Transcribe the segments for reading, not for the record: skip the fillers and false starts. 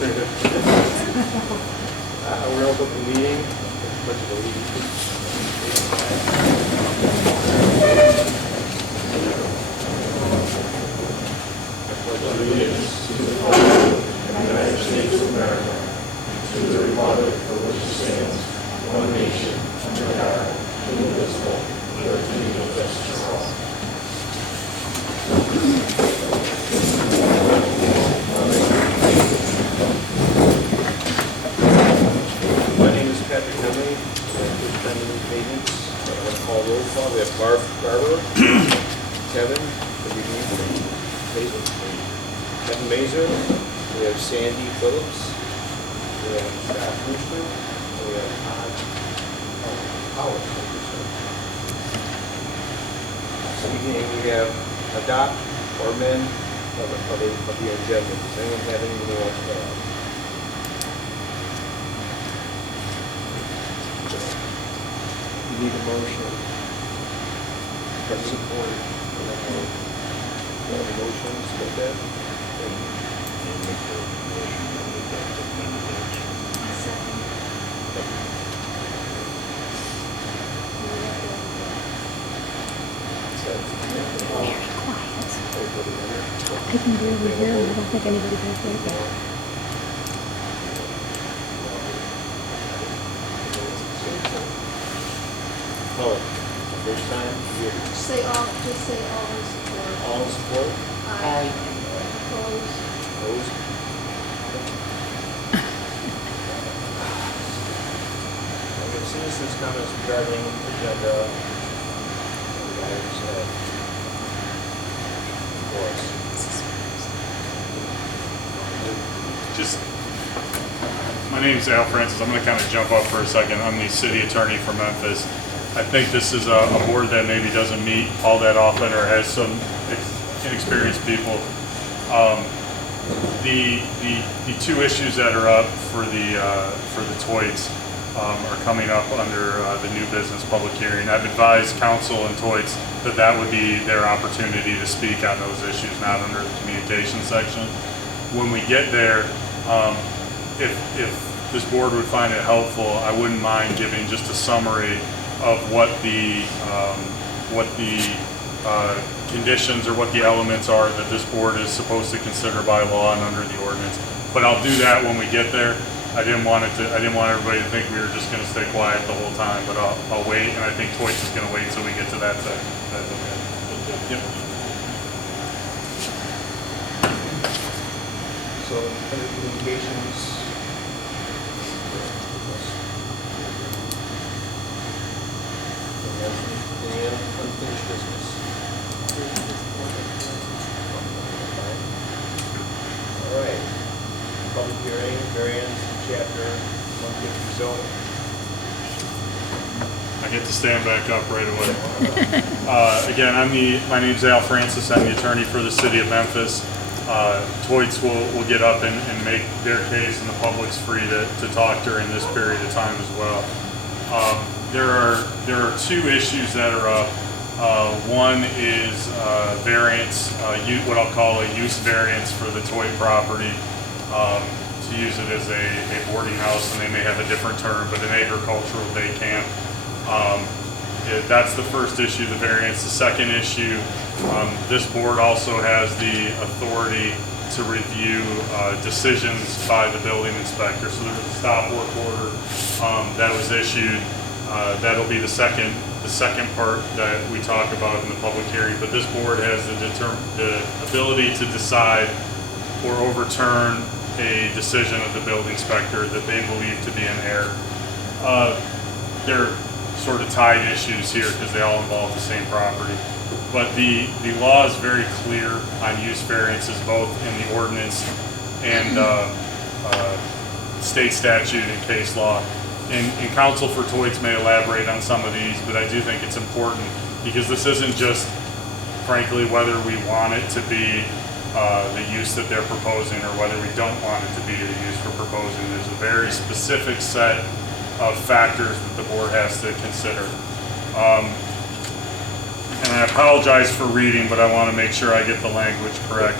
We're open the meeting. Pledge of allegiance. Allegiance to the flag of the United States of America, to the republic for which it stands, one nation, under God, indivisible, with liberty and justice for all. My name is Patrick Henley, Superintendent of Maintenance. I'm going to call roll call. We have Barbara, Kevin, Kevin Mazur, we have Sandy Phillips, we have Scott Brewster, and we have Howard. So we have adopt or amend of the agenda. Does anyone have anything else to add? You need a motion. For support. Motions like that? I can barely hear him. I don't think anybody can hear him. Oh, first time? Just say all in support. All in support? Aye. Opposed? Opposed? Okay, citizens' comments regarding agenda. The items for us. My name is Al Francis. I'm going to kind of jump up for a second. I'm the city attorney for Memphis. I think this is a board that maybe doesn't meet all that often or has some inexperienced people. The two issues that are up for the Toits are coming up under the new business public hearing. I've advised council and Toits that would be their opportunity to speak on those issues, not under the communication section. When we get there, if this board would find it helpful, I wouldn't mind giving just a summary of what the conditions or what the elements are that this board is supposed to consider by law and under the ordinance. But I'll do that when we get there. I didn't want everybody to think we were just going to stay quiet the whole time, but I'll wait, and I think Toits is going to wait until we get to that section. That's okay. Yep. So, under communications. Any unfinished business? All right. Public hearing, variance, chapter 150 zoning. I get to stand back up right away. Again, my name's Al Francis. I'm the attorney for the city of Memphis. Toits will get up and make their case, and the public's free to talk during this period of time as well. There are two issues that are up. One is variance, what I'll call a use variance for the Toit property, to use it as a boarding house, and they may have a different term, but an agricultural day camp. That's the first issue, the variance. The second issue, this board also has the authority to review decisions by the building inspector. So there was a stop work order that was issued. That'll be the second part that we talk about in the public hearing. But this board has the ability to decide or overturn a decision of the building inspector that they believe to be an error. They're sort of tied issues here because they all involve the same property. But the law is very clear on use variances, both in the ordinance and state statute and case law. And counsel for Toits may elaborate on some of these, but I do think it's important because this isn't just, frankly, whether we want it to be the use that they're proposing or whether we don't want it to be the use we're proposing. There's a very specific set of factors that the board has to consider. And I apologize for reading, but I want to make sure I get the language correct.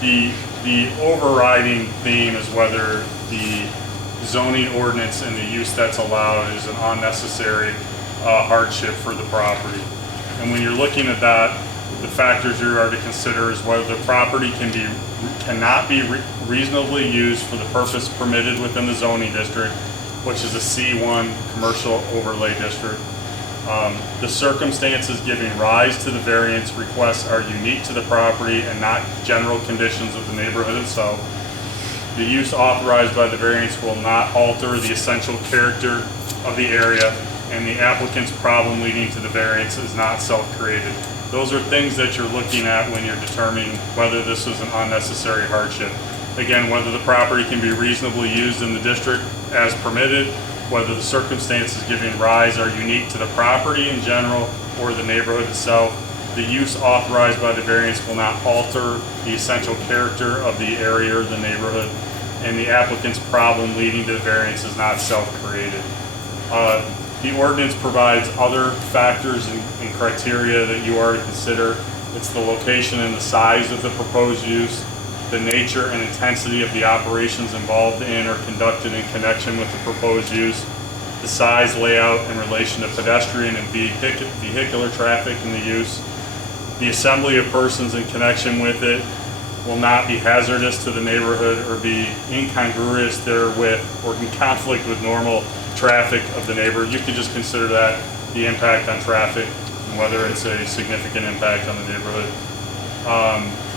The the overriding theme is whether the zoning ordinance and the use that's allowed is an unnecessary hardship for the property. And when you're looking at that, the factors you are to consider is whether the property cannot be reasonably used for the purpose permitted within the zoning district, which is a C1 commercial overlay district. The circumstances giving rise to the variance requests are unique to the property and not general conditions of the neighborhood itself. The use authorized by the variance will not alter the essential character of the area, and the applicant's problem leading to the variance is not self-created. Those are things that you're looking at when you're determining whether this is an unnecessary hardship. Again, whether the property can be reasonably used in the district as permitted, whether the circumstances giving rise are unique to the property in general or the neighborhood itself. The use authorized by the variance will not alter the essential character of the area or the neighborhood, and the applicant's problem leading to the variance is not self-created. The ordinance provides other factors and criteria that you are to consider. It's the location and the size of the proposed use, the nature and intensity of the operations involved in or conducted in connection with the proposed use, the size, layout, in relation to pedestrian and vehicular traffic in the use. The assembly of persons in connection with it will not be hazardous to the neighborhood or be incongruous therewith or in conflict with normal traffic of the neighborhood. You can just consider that the impact on traffic and whether it's a significant impact on the neighborhood.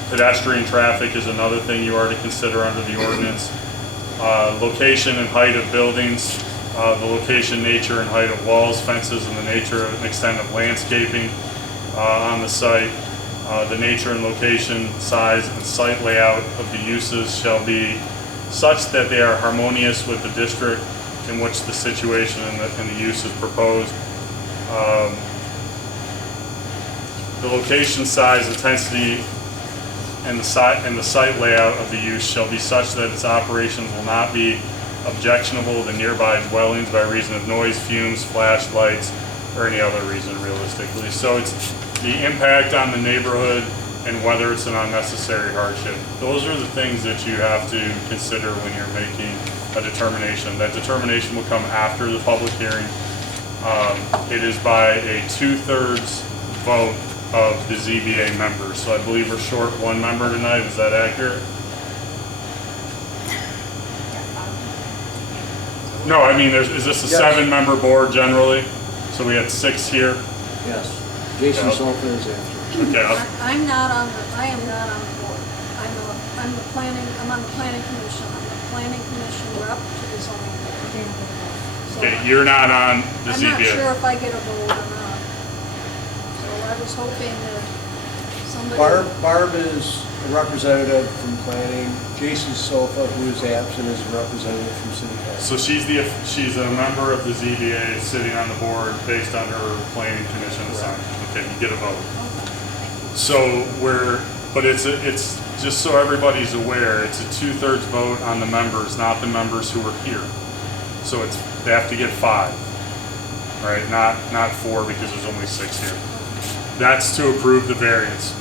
Pedestrian traffic is another thing you are to consider under the ordinance. Location and height of buildings, the location, nature, and height of walls, fences, and the nature and extent of landscaping on the site. The nature and location, size, and site layout of the uses shall be such that they are harmonious with the district in which the situation and the use is proposed. The location, size, intensity, and the site layout of the use shall be such that its operations will not be objectionable to nearby dwellings by reason of noise, fumes, flashlights, or any other reason realistically. So it's the impact on the neighborhood and whether it's an unnecessary hardship. Those are the things that you have to consider when you're making a determination. That determination will come after the public hearing. It is by a 2/3 vote of the ZBA members. So I believe we're short one member tonight. Is that accurate? No, I mean, is this a Yes. 7-member board generally? So we had 6 here. Yes, Jason Sullivan is after. Okay, I am not on the board. I'm on the planning commission. I'm the planning commission rep to the zoning board. So okay, you're not on the I'm ZBA. not sure if I get a vote or not. So I was hoping that somebody. Barb is a representative from planning. Jason Sofa, who is absent, is a representative from city council. So she's a member of the ZBA sitting on the board based on her planning commission assignment. Okay, you get a vote. So but it's just so everybody's aware, it's a 2/3 vote on the members, not the members who are here. So they have to get 5, right? Not 4 because there's only 6 here. That's to approve the variance.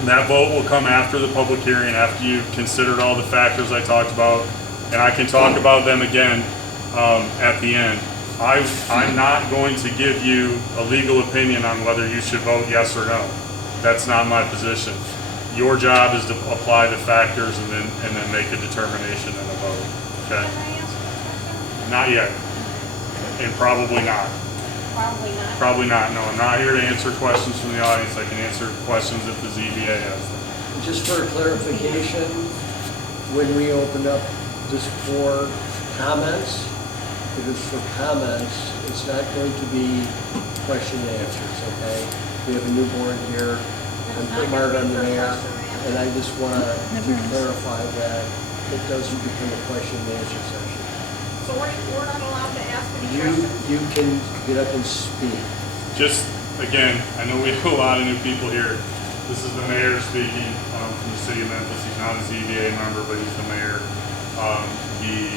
And that vote will come after the public hearing, after you've considered all the factors I talked about, and I can talk about them again at the end. I'm not going to give you a legal opinion on whether you should vote yes or no. That's not my position. Your job is to apply the factors and then make a determination and a vote. Okay? Not yet, and probably not. Probably not. Probably not. No, I'm not here to answer questions from the audience. I can answer questions if the ZBA has them. Just for clarification, when we opened up this for comments, if it's for comments, it's not going to be question and answers, okay? We have a new board here. I'm Mark, I'm the mayor, and I just want to clarify that it doesn't become a question and answer session. So we're not allowed to ask any questions? You can get up and speak. Just, again, I know we have a lot of new people here. This is the mayor speaking from the city of Memphis. He's not a ZBA member, but he's the mayor. He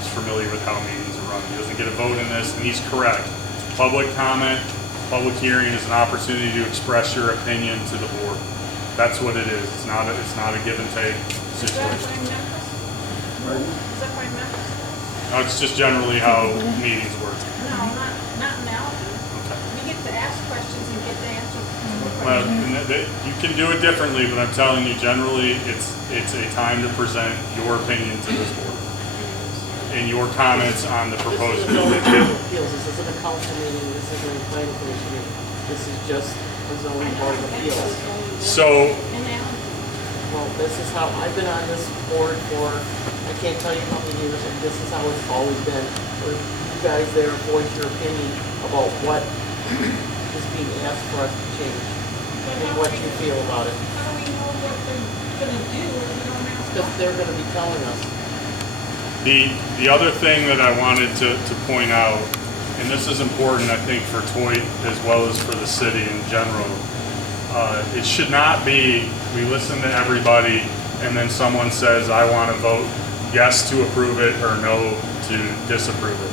is familiar with how meetings are run. He doesn't get a vote in this, and he's correct. Public comment, public hearing is an opportunity to express your opinion to the board. That's what it is. It's not a give and take Is that by situation. Memphis? Pardon? Is that by Memphis? No, it's just generally how meetings work. No, not in Alton. Okay. We get to ask questions and get the answers. Well, you can do it differently, but I'm telling you, generally, it's a time to present your opinion to this board and your comments on the proposed This bill. isn't a zoning board of appeals, this isn't a council meeting, this isn't a planning commission meeting. This is just a zoning board of appeals. So, In Alton. Well, this is how, I've been on this board for, I can't tell you how many years, and this is how it's always been. Where you guys there voice your opinion about what is being asked for us to change, and what you feel about it. How do we know what they're gonna do if we don't ask? Because they're gonna be telling us. the other thing that I wanted to point out, and this is important, I think, for Toit as well as for the city in general, it should not be, we listen to everybody, and then someone says, I want to vote yes to approve it or no to disapprove it.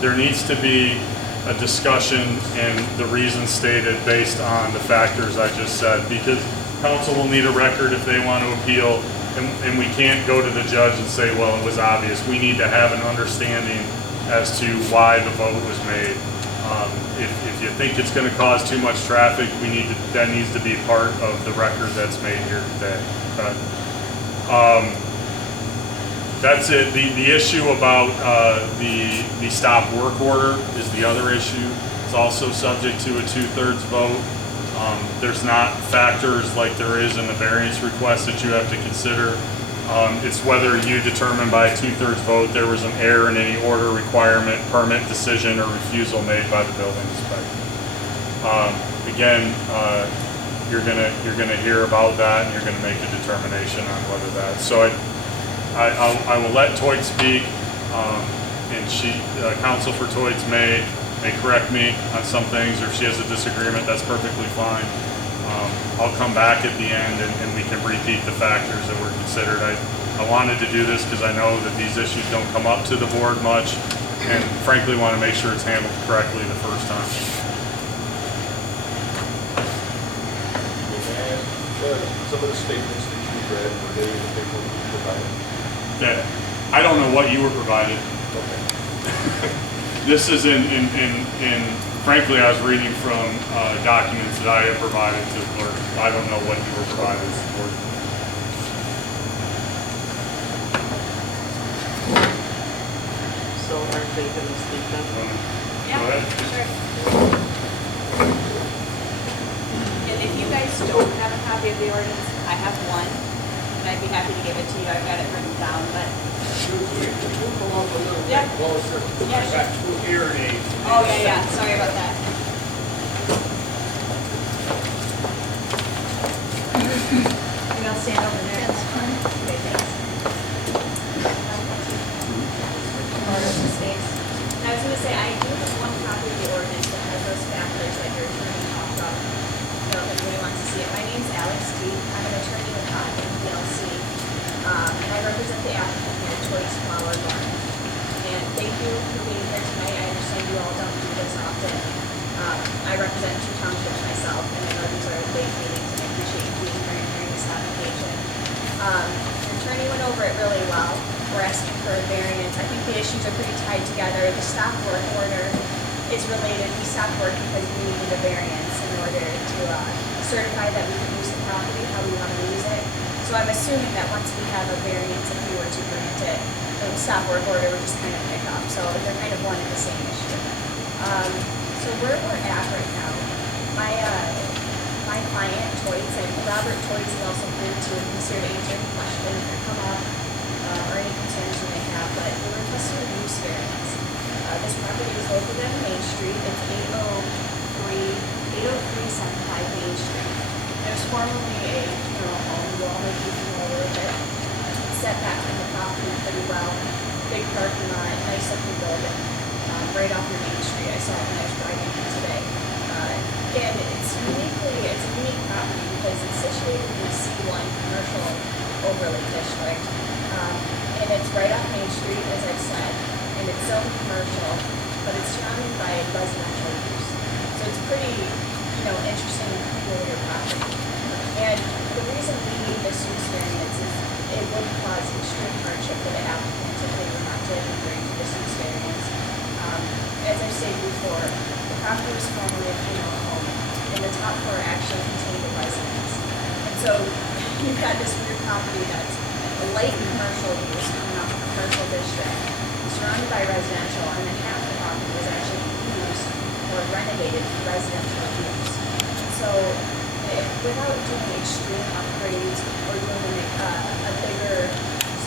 There needs to be a discussion and the reasons stated based on the factors I just said, because council will need a record if they want to appeal, and we can't go to the judge and say, well, it was obvious. We need to have an understanding as to why the vote was made. If you think it's going to cause too much traffic, that needs to be part of the record that's made here today. Okay? That's it. The issue about the stop work order is the other issue. It's also subject to a 2/3 vote. There's not factors like there is in the variance request that you have to consider. It's whether you determine by a 2/3 vote there was an error in any order, requirement, permit, decision, or refusal made by the building inspector. Again, you're gonna hear about that, and you're gonna make a determination on whether that. So I will let Toit speak, and counsel for Toits may correct me on some things, or if she has a disagreement, that's perfectly fine. I'll come back at the end and we can repeat the factors that were considered. I wanted to do this because I know that these issues don't come up to the board much, and frankly want to make sure it's handled correctly the first time. Some of the statements that you read, were they the paper you provided? That I don't know what you were provided. Okay. This is frankly, I was reading from documents that I have provided to the clerk. I don't know what you were provided to the board. So aren't they gonna speak then? Go ahead. Sure. And if you guys don't have a copy of the ordinance, I have one, and I'd be happy to give it to you. I've got it written down, but. Yeah. Yeah, sure. Oh, yeah, sorry about that. Maybe I'll stand over there. That's fine. Okay, thanks. And I was gonna say, I do have one copy of the ordinance that has those factors that your attorney talked about. So if anybody wants to see it, my name's Alex T. I'm an attorney with Cotton PLC. And I represent the applicant here, Toys Flower Barn. And thank you for being here tonight. I understand you all don't do this often. I represent 2 townships myself, and I know these are late meetings, and I appreciate you being here and hearing this application. Your attorney went over it really well. We're asking for a variance. I think the issues are pretty tied together. The stop work order is related. We stopped work because we needed a variance in order to certify that we can use the property how we want to use it. So I'm assuming that once we have a variance, if we were to grant it, the stop work order would just kind of pick up. So they're kind of one and the same issue. So where we're at right now, my client, Toits, and Robert Toits is also here to answer any questions that come up or any concerns you may have, but we're requesting a use variance. This property is located on Main Street. It's 80375 Main Street. There's formerly a funeral home. You all may be familiar with it. It's set back from the property pretty well. Big parking lot, nice looking building, right off your Main Street. I saw it when I was driving in today. And it's a unique property because it's situated in the C1 commercial overlay district. And it's right off Main Street, as I've said, and it's zoned commercial, but it's surrounded by residential use. So it's pretty, interesting and peculiar property. And the reason we need this use variance is it would cause extreme hardship for the applicant if they were not to agree to this use variance. As I stated before, the property was formerly a funeral home, and the top floor actually contained a residence. And so you've got this weird property that's a light commercial use coming off a commercial district, surrounded by residential, and then half the property was actually used or renovated for residential use. So without doing extreme upgrades or doing a bigger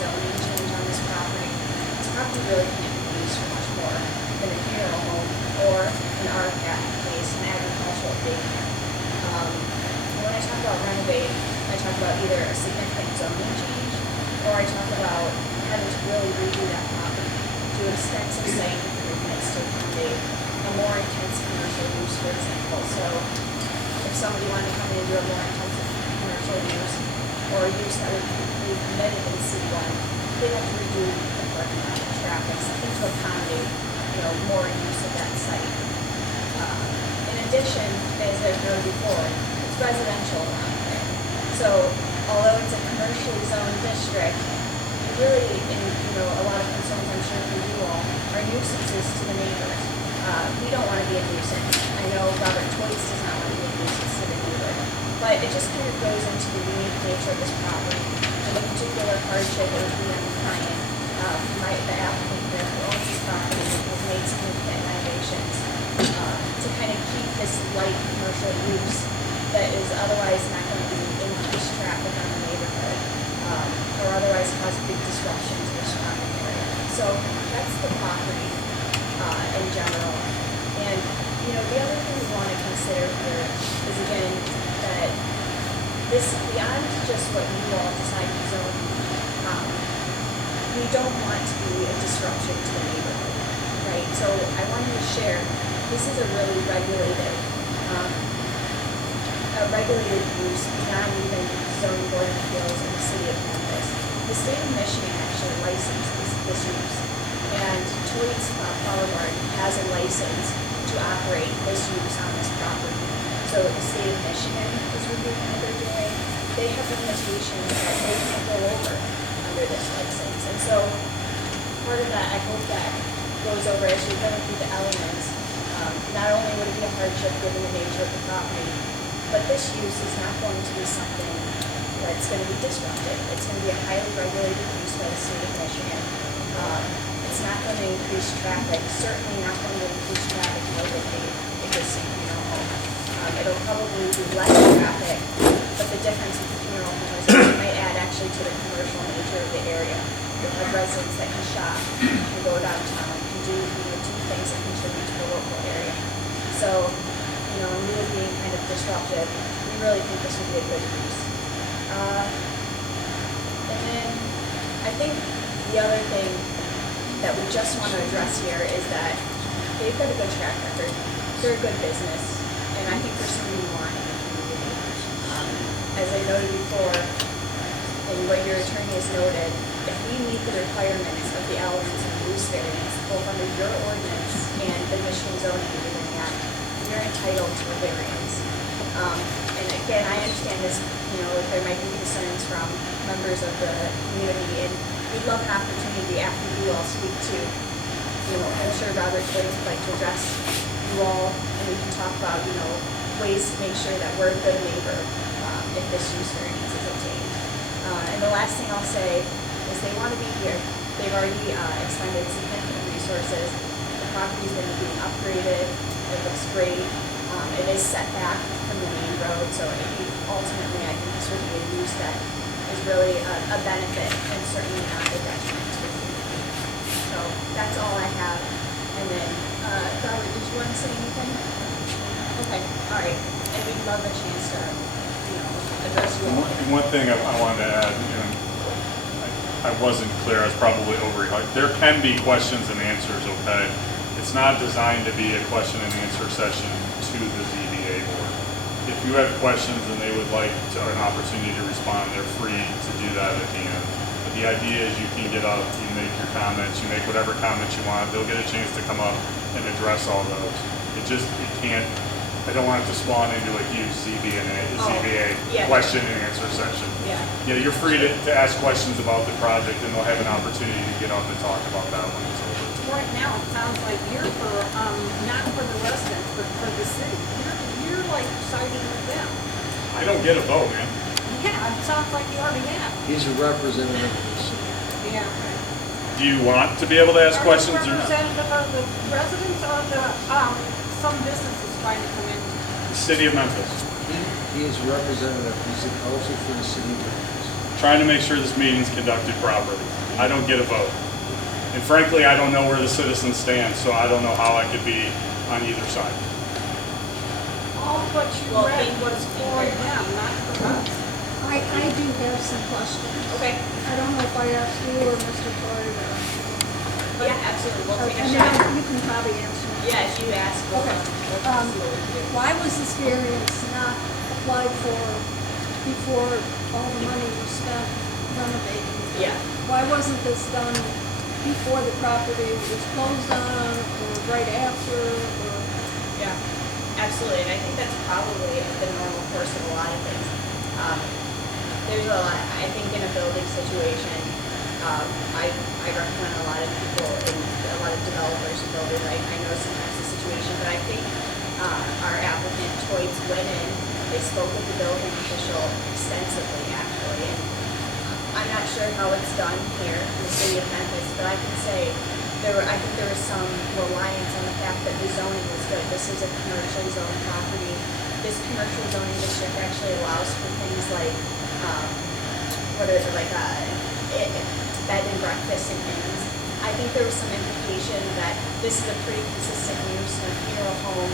zoning change on this property really can't be used for much more than a funeral home or an RCAP place, an agricultural daycare. When I talk about renovate, I talk about either a significant zoning change or I talk about having to really redo that property, do extensive site improvements to accommodate a more intense commercial use, for example. So if somebody wanted to come in and do a more intensive commercial use or a use that would be permitted in C1, they'd have to redo the parking lot, the traffic, something to accommodate, more use of that site. In addition, as I've noted before, it's residential around there. So although it's a commercially zoned district, it really, a lot of concerns I'm sure for you all, are nuisances to the neighbors. We don't want to be a nuisance. I know Robert Toyce does not want to be a nuisance to the neighbor, but it just kind of goes into the unique nature of this property and the particular hardship it would be on the client. The applicant here who owns this property has made significant renovations to kind of keep this light commercial use that is otherwise not going to be increased traffic on the neighborhood or otherwise cause big disruption to the surrounding area. So that's the property in general. And the other thing we want to consider here is again that this beyond just what you all decide to zone, we don't want to be a disruption to the neighborhood, right? So I wanted to share, this is a really regulated use beyond even zoning board of appeals in the city of Memphis. The state of Michigan actually licenses this use, and Toyce Flower Garden has a license to operate this use on this property. So the state of Michigan is reviewing what they're doing. They have limitations that they can't go over under this license. And so part of that, I hope that goes over as you're going through the elements. Not only would it be a hardship given the nature of the property, but this use is not going to be something that's going to be disruptive. It's going to be a highly regulated use by the state of Michigan. It's not going to increase traffic, certainly not going to increase traffic over the existing funeral home. It'll probably be less traffic, but the difference with the funeral home is that it might add actually to the commercial nature of the area. You have residents that can shop, can go downtown, can do things that contribute to the local area. So, in lieu of being kind of disruptive, we really think this would be a good use. And then I think the other thing that we just want to address here is that they've got a good track record. They're a good business, and I think there's something we want in the community. As I noted before, and what your attorney has noted, if we meet the requirements of the elements of the use variance, both under your ordinance and the Michigan Zoning Enabling Act, you're entitled to a variance. And again, I understand this, there might be concerns from members of the community, and we'd love an opportunity after you all speak to, I'm sure Robert Toyce would like to address you all, and we can talk about, ways to make sure that we're a good neighbor if this use variance is obtained. And the last thing I'll say is they want to be here. They've already expended significant resources. The property's been being upgraded. It looks great. It is set back from the main road, so ultimately I think this would be a use that is really a benefit and certainly not a detriment to the community. So that's all I have. And then, Robert, did you want to say anything? Okay, all right. And we'd love a chance to, address you all. One thing I wanted to add, I wasn't clear, I was probably overhyped. There can be questions and answers, okay? It's not designed to be a question and answer session to the ZBA board. If you have questions and they would like an opportunity to respond, they're free to do that at the end. But the idea is you can get up, you make your comments, you make whatever comments you want. They'll get a chance to come up and address all those. It can't I don't want it to spawn into a huge ZBA yeah. question and answer session. Yeah. You know, you're free to ask questions about the project, and they'll have an opportunity to get up and talk about that when it's over. Right now, it sounds like you're for, not for the residents, but for the city. You're like siding with them. I don't get a vote, man. Yeah, it sounds like you already have. He's a representative of the city. Yeah. Do you want to be able to ask questions Are you or not? representative of the residents or the, some businesses trying to come in? The city of Memphis. He is a representative, he's a counsel for the city of Memphis. Trying to make sure this meeting's conducted properly. I don't get a vote. And frankly, I don't know where the citizens stand, so I don't know how I could be on either side. All what you Well, read thank- was for them, not for us. I do have some questions. Okay. I don't know if I asked you or Mr. Floyd or. Yeah, absolutely. We'll take a And shot. then you can probably answer. me. Yeah, if you ask, we'll Okay. see what we can do. Why was this variance not applied for before all the money was spent renovating? Yeah. Why wasn't this done before the property was closed on or right after or? Yeah, absolutely, and I think that's probably the normal course of a lot of things. There's a lot, I think in a building situation, I recommend a lot of people, and a lot of developers and builders, I know sometimes the situation, but I think our applicant Toys went in, they spoke with the building official extensively actually, and I'm not sure how it's done here in the city of Memphis, but I can say I think there was some reliance on the fact that the zoning was good. This is a commercially zoned property. This commercial zoning district actually allows for things like, bed and breakfast and things. I think there was some indication that this is a pretty consistent use in a funeral home,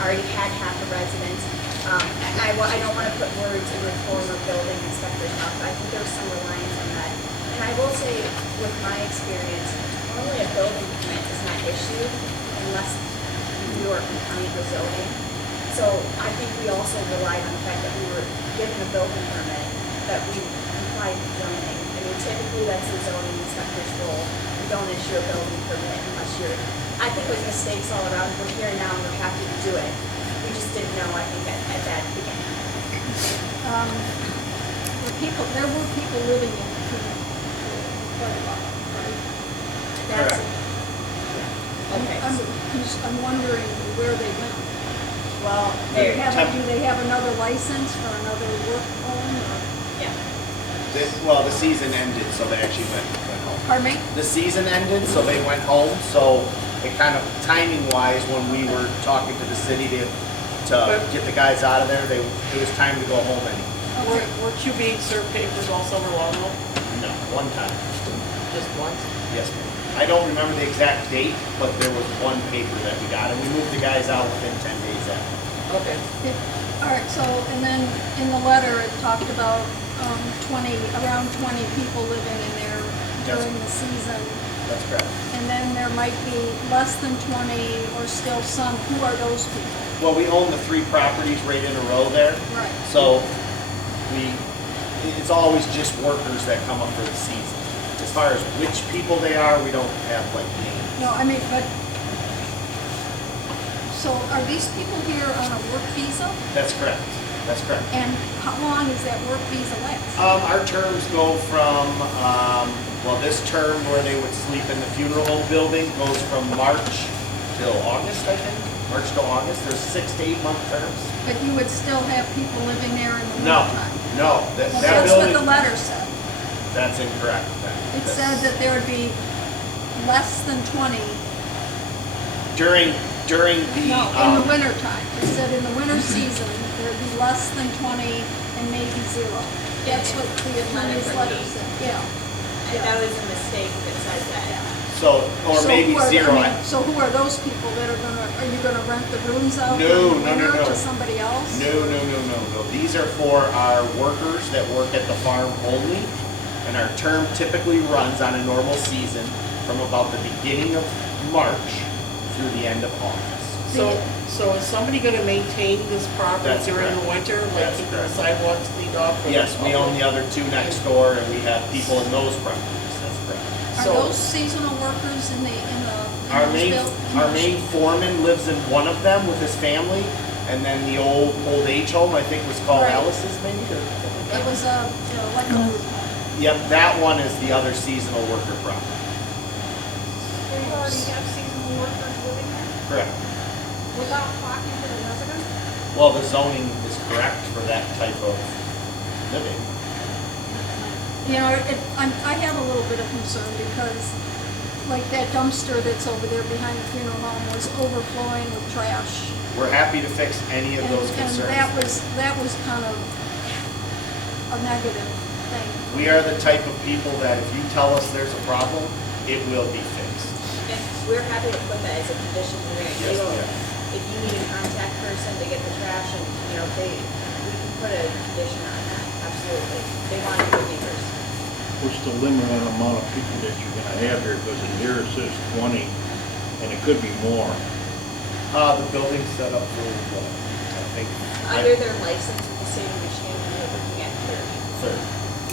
already had half the residents. I don't want to put words in the former building inspector's mouth, but I think there was some reliance on that. And I will say, with my experience, normally a building permit is not issued unless you are compliant with zoning. So I think we also relied on the fact that we were given a building permit, that we complied with zoning. I mean, typically that's the zoning inspector's role. We don't issue a building permit unless I think it was mistakes all around. We're here now and we're happy to do it. We just didn't know, I think, at that beginning. There were people living in the community for quite a while, right? That's, Okay. okay. I'm wondering where they went. Well, Do there, they have another license for another work home or? yeah. Well, the season ended, so they actually went home. Pardon me? The season ended, so they went home, so it kind of, timing-wise, when we were talking to the city to get the guys out of there, it was time to go home anyway. Okay. Weren't you being served papers all summer long though? No, one time. Just once? Yes, ma'am. I don't remember the exact date, but there was one paper that we got, and we moved the guys out within 10 days after. Okay. All right, so, and then in the letter, it talked about around 20 people living in there during the season. That's correct. And then there might be less than 20 or still some. Who are those people? Well, we own the 3 properties right in a row there. Right. So it's always just workers that come up for the season. As far as which people they are, we don't have like names. No, I mean, but, so are these people here on a work visa? That's correct. That's correct. And how long is that work visa last? Our terms go from, this term where they would sleep in the funeral home building goes from March till August, I think. March to August. There's 6 to 8 month terms. But you would still have people living there in the No, wintertime? no. Well, That that's building, what the letter said. that's incorrect. It said that there would be less than 20, During the, in the wintertime. It said in the winter season, there'd be less than 20 and maybe 0. That's what the attorney's letter said, yeah. That was a mistake that says that. so, or So maybe who are- 0. I mean, so who are those people that are you gonna rent the rooms out No, in the no, no, winter no. to somebody else? No. These are for our workers that work at the farm only. And our term typically runs on a normal season from about the beginning of March through the end of August. So is somebody gonna maintain this property That's during the correct. winter? Like That's keeping the correct. sidewalks cleaned off? for Yes, we own the public? other 2 next door, and we have people in those properties. That's correct. Are So- those seasonal workers in Our those main, built- in our those- main foreman lives in one of them with his family, And then the old age home, I think was called Right. Alice's maybe, or something like that? It was like a group home. Yep, that one is the other seasonal worker property. So you already have seasonal workers living there Correct. without talking to the residents? Well, the zoning is correct for that type of living. You know, I have a little bit of concern because, like, that dumpster that's over there behind the funeral home was overflowing with trash. We're happy to fix any of those And concerns. that was kind of a negative thing. We are the type of people that if you tell us there's a problem, it will be fixed. And we're happy to put that as a condition in there. Yes, You know, yeah. if you need a contact person to get the trash and, you know, we can put a condition on that, absolutely. They want to be neighbors. What's the limit on the amount of people that you're gonna have here? Because in here it says 20, and it could be more. The building's set up for what? I think. Under their license with the state of Michigan, we're looking at 30.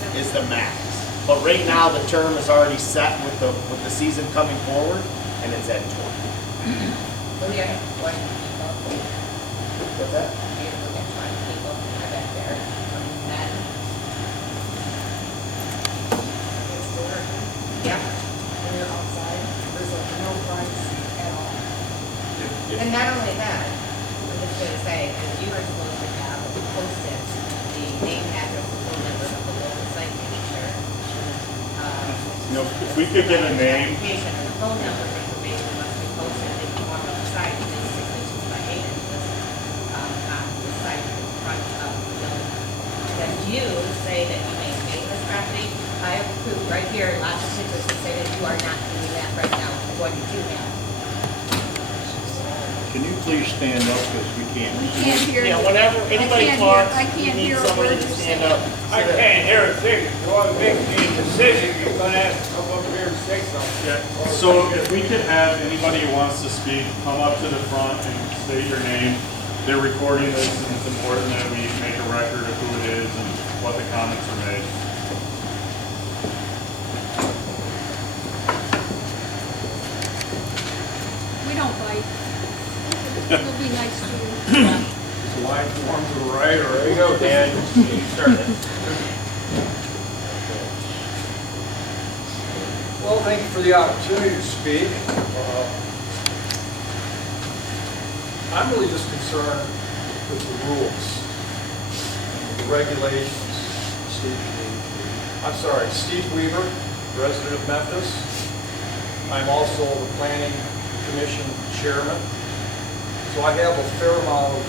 30 is the max. But right now, the term is already set with the season coming forward, and it's at 20. We are 20 people. What's that? We are looking at 20 people back there. And It's still working. yeah, When you're outside, there's like no price at all. and not only that, I'm just gonna say, because you were supposed to have posted the name, address, and phone number of the local site, making sure. No, if we could get a name. Application and the phone number information must be posted, if you walk on the site, it's 6 inches by 8 inches, on the site in front of the building. Then you say that you maintain this property, I have proof right here, lots of pictures that say that you are not doing that right now, what you do have. Can you please stand up, because we can't. We can't hear you. Yeah, whenever anybody I talks, can't you need hear a somebody word to you're stand saying. up. I can't hear a thing. If you want to make a decision, you're gonna have to come up here and say something. Yeah, so if we could have anybody who wants to speak, come up to the front and state your name. They're recording this, and it's important that we make a record of who it is and what the comments are made. We don't bite. We'll be nice to you. Line form to the right, or there you go, Dan. You start it. Well, thank you for the opportunity to speak. I'm really just concerned with the rules, the regulations. I'm sorry, Steve Weaver, resident of Memphis. I'm also the Planning Commission Chairman. So I have a fair amount of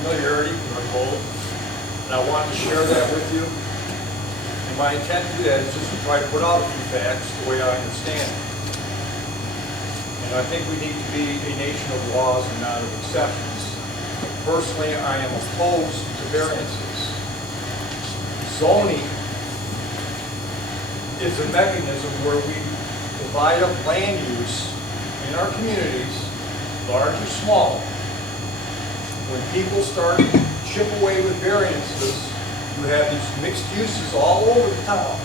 familiarity with our code, and I wanted to share that with you. And my intent to do that is just to try to put out a few facts the way I understand it. And I think we need to be a nation of laws and not of exceptions. Personally, I am opposed to variances. Zoning is a mechanism where we divide up land use in our communities, large or small. When people start to chip away with variances, you have these mixed uses all over the town.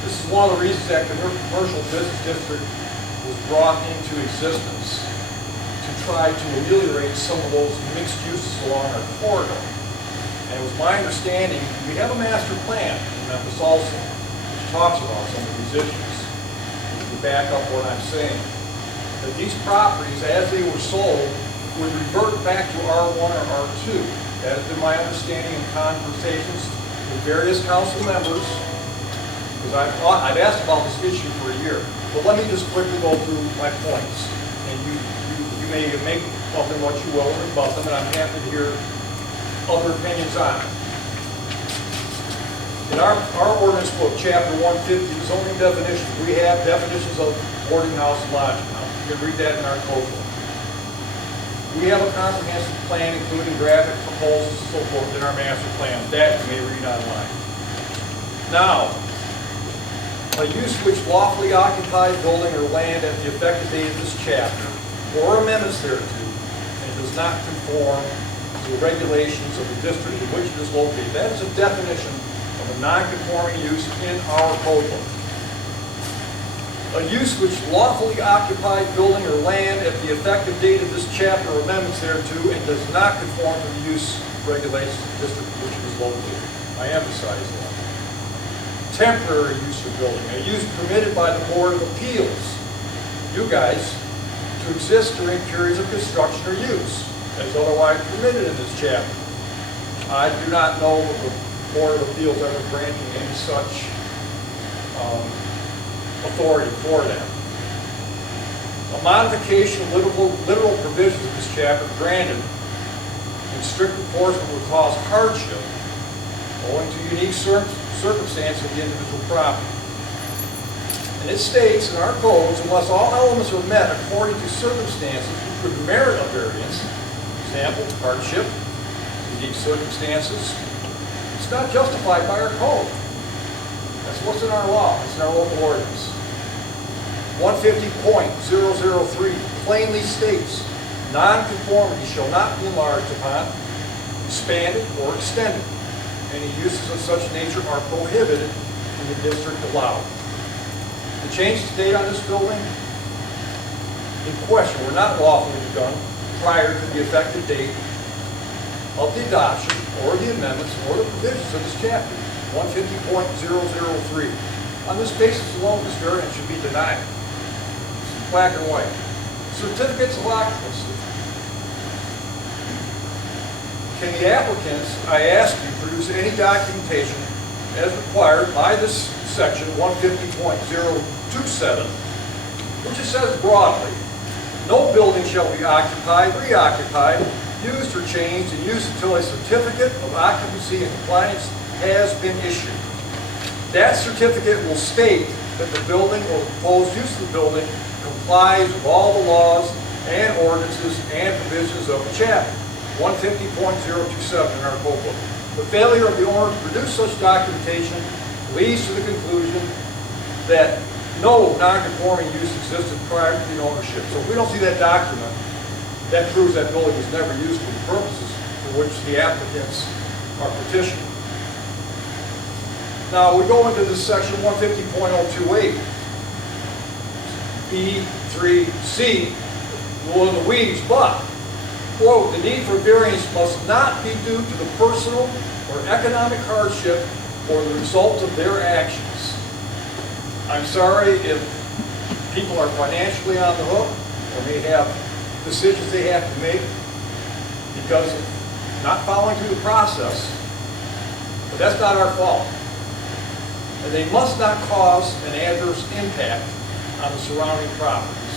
This is one of the reasons that commercial business district was brought into existence, to try to ameliorate some of those mixed uses along our corridor. And it was my understanding, we have a master plan in Memphis also, which talks about some of these issues. To back up what I'm saying, that these properties, as they were sold, would revert back to R1 or R2. That has been my understanding in conversations with various council members, because I've asked about this issue for a year. But let me just quickly go through my points, and you may make of them what you will or about them, and I'm happy to hear other opinions on it. In our ordinance book, chapter 150, zoning definitions, we have definitions of boarding house and lodging. Now, you can read that in our code book. We have a comprehensive plan, including graphic proposals and so forth in our master plan. That you may read online. Now, a use which lawfully occupied building or land at the effective date of this chapter, or amendments thereto, and does not conform to the regulations of the district in which it is located. That is a definition of a non-conforming use in our code book. A use which lawfully occupied building or land at the effective date of this chapter or amendments thereto and does not conform to the use regulations of the district in which it is located. I emphasize that. Temporary use of building, a use permitted by the Board of Appeals, you guys, to exist during periods of construction or use, as otherwise permitted in this chapter. I do not know of the Board of Appeals ever granting any such authority for them. A modification of literal provisions of this chapter granted in strict enforcement would cause hardship owing to unique circumstances of the individual property. And it states in our codes, unless all elements are met according to circumstances which would merit a variance, example, hardship, unique circumstances, it's not justified by our code. That's what's in our law. It's in our local ordinance. 150.003 plainly states, nonconformity shall not be enlarged upon, expanded, or extended. Any uses of such nature are prohibited in the district allowed. The changes date on this building in question were not lawfully done prior to the effective date of the adoption or the amendments or the provisions of this chapter, 150.003. On this basis alone, this variance should be denied. It's black and white. Certificates of occupancy. Can the applicants, I ask you, produce any documentation as required by this section 150.027, which it says broadly, no building shall be occupied, reoccupied, used or changed, and used until a certificate of occupancy and compliance has been issued. That certificate will state that the building or proposed use of the building complies with all the laws and ordinances and provisions of the chapter, 150.027 in our code book. The failure of the owner to produce such documentation leads to the conclusion that no non-conforming use existed prior to the ownership. So if we don't see that document, that proves that building was never used for the purposes for which the applicants are petitioning. Now we go into this section 150.028. B3C, rule in the weeds, but, quote, the need for variance must not be due to the personal or economic hardship or the result of their actions. I'm sorry if people are financially on the hook or may have decisions they have to make because of not following through the process, but that's not our fault. And they must not cause an adverse impact on the surrounding properties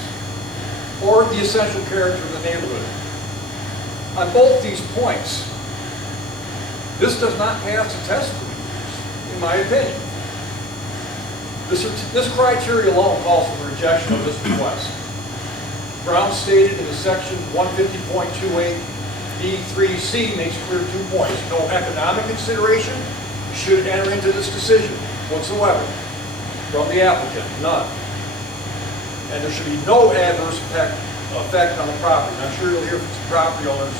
or the essential character of the neighborhood. On both these points, this does not pass the test for me, in my opinion. This criteria alone calls for the rejection of this request. Brown stated in the section 150.28 B3C makes clear 2 points. No economic consideration should enter into this decision whatsoever from the applicant, none. And there should be no adverse effect on the property. And I'm sure you'll hear from some property owners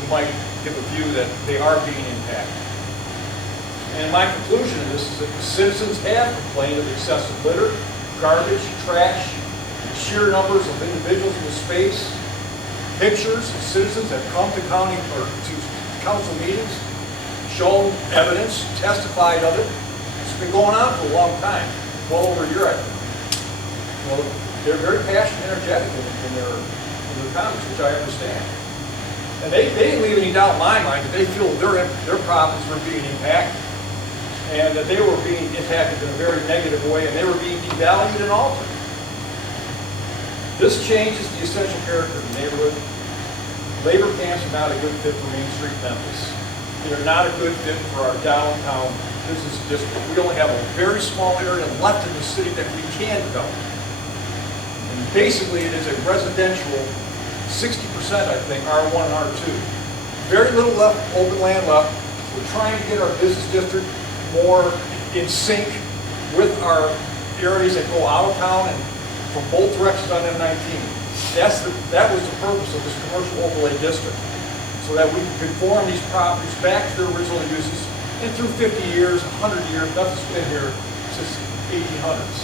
who might give a view that they are being impacted. And my conclusion of this is that the citizens have complained of excessive litter, garbage, trash, sheer numbers of individuals in the space. Pictures of citizens have come to county or to council meetings, shown evidence, testified of it. It's been going on for a long time, well over a year, I think. Well, they're very passionate and energetic in their comments, which I understand. And they didn't leave any doubt in my mind that they feel their properties were being impacted and that they were being impacted in a very negative way and they were being devalued and altered. This changes the essential character of the neighborhood. Labor camps are not a good fit for Main Street, Memphis. They're not a good fit for our downtown business district. We only have a very small area left in the city that we can develop. And basically it is a residential 60%, I think, R1 and R2. Very little left, open land left. We're trying to get our business district more in sync with our areas that go out of town and from both directions on M19. That was the purpose of this commercial overlay district, so that we can conform these properties back to their original uses. And through 50 years, 100 years, nothing's been here since the 1800s.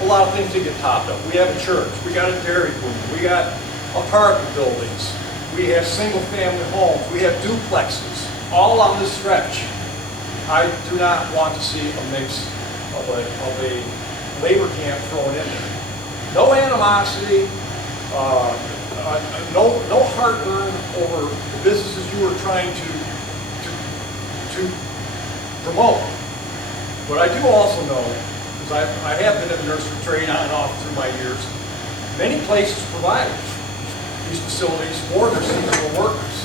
a lot of things that get topped up. We have a church, we got a dairy queen, we got apartment buildings, we have single-family homes, we have duplexes, all on this stretch. I do not want to see a mix of a labor camp thrown in there. No animosity, no heartburn over the businesses you were trying to promote. But I do also know, because I have been in the nursery trade on and off through my years, many places provide these facilities for their seasonal workers.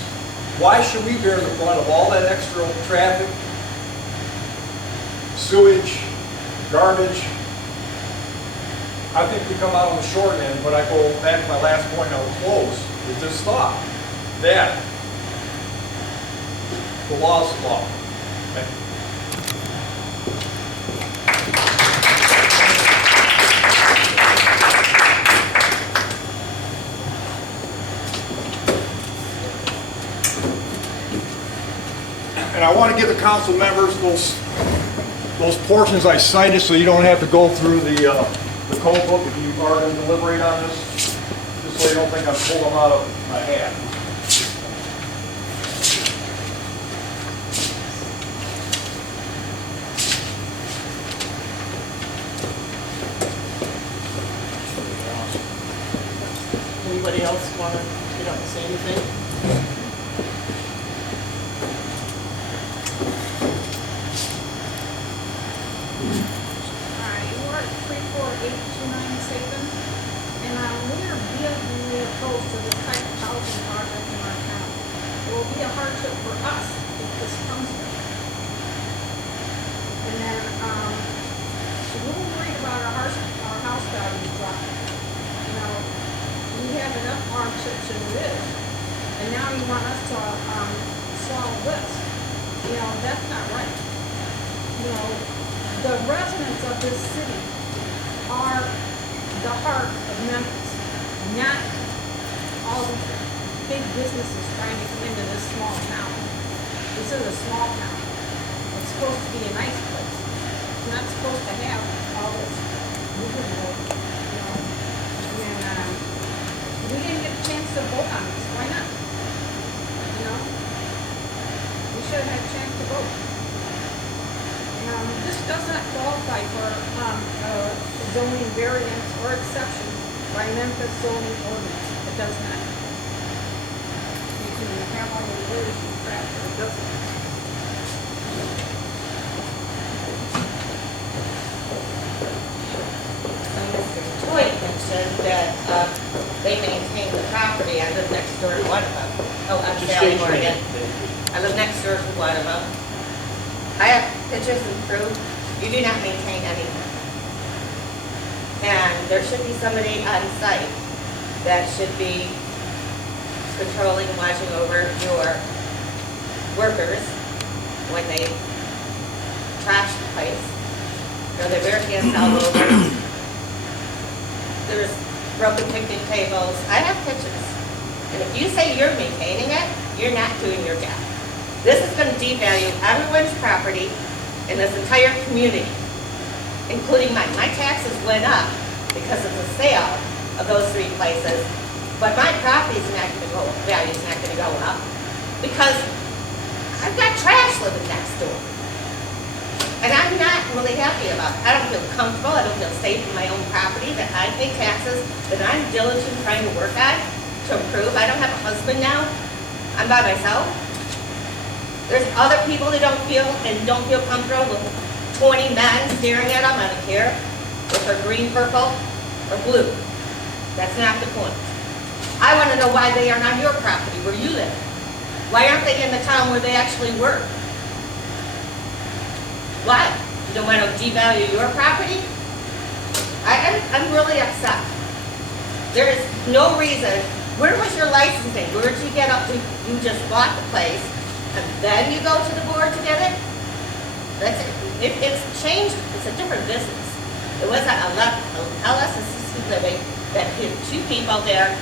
Why should we bear the brunt of all that extra traffic, sewage, garbage? I think we come out on the short end, but I go back to my last point, I will close with this thought, that the law is the law. Thank you. And I want to give the council members those portions I cited so you don't have to go through the code book if you are going to deliberate on this, just so you don't think I'm pulling them out of my hat. Anybody else want to get up and say anything? Alright, we're at 34829 Saban, and we are vehemently opposed to this type of housing project in our town. It will be a hardship for us if this comes to it. And then, a little worried about our house values dropping. You know, we have enough hardships as it is, and now you want us to solve this. You know, that's not right. You know, the residents of this city are the heart of Memphis, not all the big businesses trying to come into this small town. This is a small town. It's supposed to be a nice place. It's not supposed to have all this movement, you know. And we didn't get a chance to vote on this. Why not? You know? We should have had a chance to vote. This does not qualify for zoning variance or exception by Memphis zoning ordinance. It does not. You can have all the words and crap, but it doesn't. Mr. Toy mentioned that they maintain the property. I live next door to one of them. Oh, I'm Sally Morgan. I live next door to one of them. I have pictures and proof. You do not maintain anything. And there should be somebody on site that should be controlling and watching over your workers when they trash the place. You know, their beer cans all over. There's broken picnic tables. I have pictures. And if you say you're maintaining it, you're not doing your job. This is going to devalue everyone's property in this entire community, including mine. My taxes went up because of the sale of those three places, but my property is not going to go, value is not going to go up because I've got trash living next door. And I'm not really happy about it. I don't feel comfortable, I don't feel safe in my own property, that I pay taxes, that I'm diligent trying to work on to improve. I don't have a husband now, I'm by myself. There's other people that don't feel comfortable with 20 men staring at them, I don't care if they're green, purple, or blue. That's not the point. I want to know why they aren't on your property where you live. Why aren't they in the town where they actually work? Why? You don't want to devalue your property? I'm really upset. There is no reason. Where was your licensing? Where did you get up to? You just bought the place, and then you go to the board to get it? That's it. It's changed. It's a different business. It was a LS assisted living that had two people there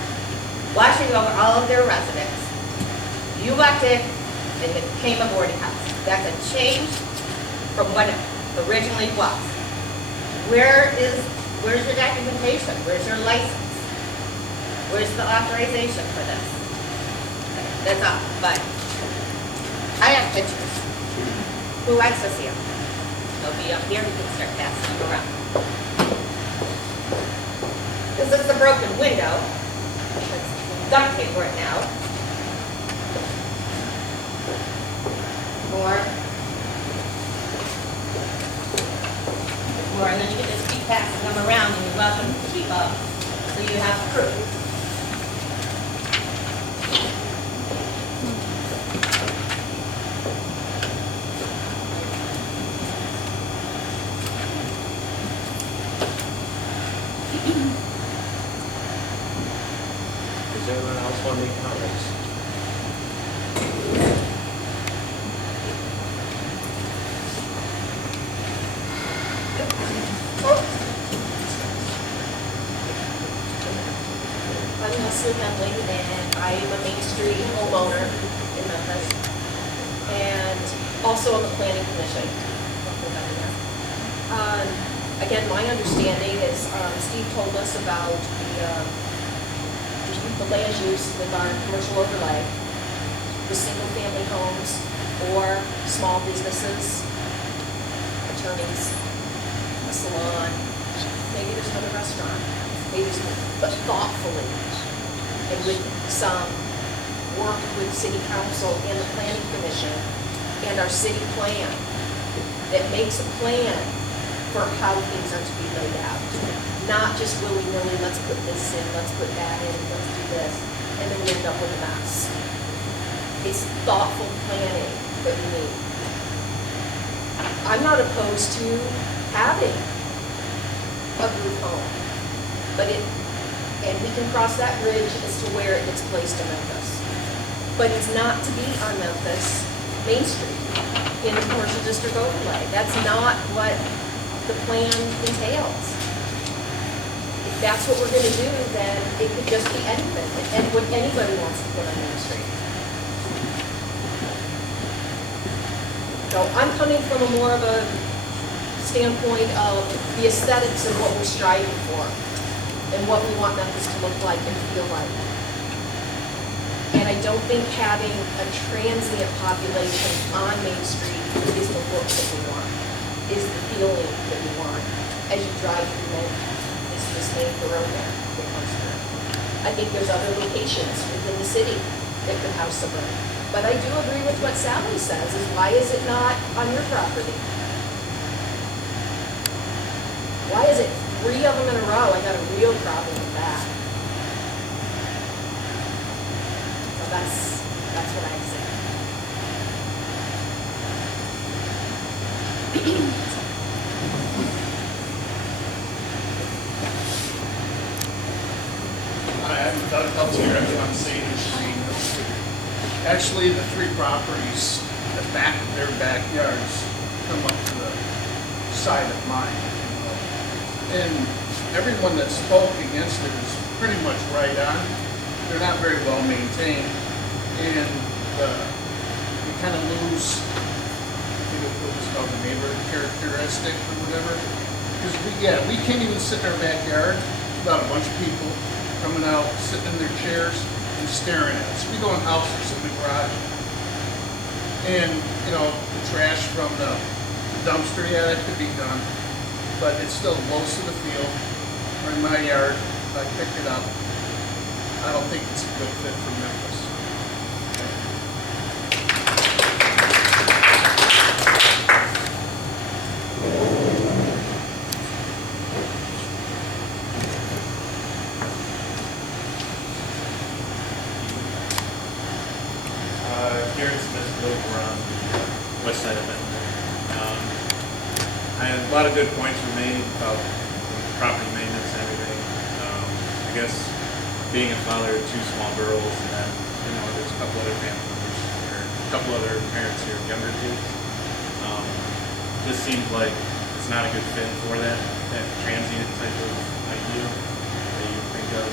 watching over all of their residents. You walked in, and it became a boarding house. That's a change from what it originally was. Where is Where's your documentation? Where's your license? Where's the authorization for this? That's all, but I have pictures. Who likes to see them? They'll be up here, we can start passing them around. This is the broken window. Let's duct tape it now. More. More, and then you can just keep passing them around, and you're welcome to keep up, so you have proof. Does anyone else want to make comments? I'm Leslie Hemling, and I am a Main Street homeowner in Memphis, and also on the planning commission. Again, my understanding is Steve told us about the land use with our commercial overlay, the single-family homes or small businesses, attorneys, a salon, maybe there's another restaurant, maybe there's, but thoughtfully, and with some work with city council and the planning commission and our city plan that makes a plan for how things are to be laid out. Not just willy-nilly, let's put this in, let's put that in, let's do this, and then we end up with a mess. It's thoughtful planning that we need. I'm not opposed to having a group home, but and we can cross that bridge as to where it gets placed in Memphis. But it's not to be on Memphis Main Street in the commercial district overlay. That's not what the plan entails. If that's what we're gonna do, then it could just be anything, and what anybody wants to put on Main Street. So I'm coming from a more of a standpoint of the aesthetics and what we're striving for, and what we want Memphis to look like and feel like. And I don't think having a transient population on Main Street is the look that we want, is the feeling that we want as you drive through Memphis. It's this main thoroughfare that comes through. I think there's other locations within the city that could house suburban. But I do agree with what Sally says, is why is it not on your property? Why is it 3 of them in a row? I got a real problem with that. So that's what I say. Hi, I'm Doug Peltier, I live on Satan Street. Actually, the 3 properties, the back of their backyards come up to the side of mine. And everyone that spoke against it is pretty much right on. They're not very well maintained, and you kind of lose, I think it was called the neighbor characteristic or whatever. Because we can't even sit in our backyard without a bunch of people coming out, sitting in their chairs and staring at us. We go in houses in the garage, and the trash from the dumpster, that could be done, but it still blows to the field. Or in my yard, I picked it up. I don't think it's a good fit for Memphis. Garrett Smith, over on the west side of Memphis. And a lot of good points were made about property maintenance and everything. I guess being a father of 2 small girls, and then there's a couple other family members or a couple other parents here, younger kids. This seems like it's not a good fit for that transient type of idea that you think of.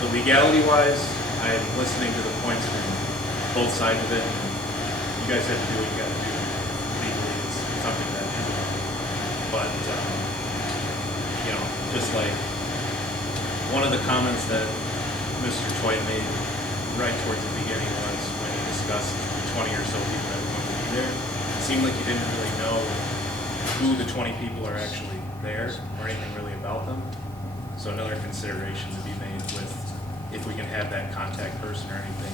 The legality-wise, I'm listening to the points from both sides of it. You guys have to do what you got to do legally. It's something that, but just like, one of the comments that Mr. Toy made right towards the beginning was when he discussed the 20 or so people that were going to be there. It seemed like you didn't really know who the 20 people are actually there or anything really about them. So another consideration to be made with if we can have that contact person or anything.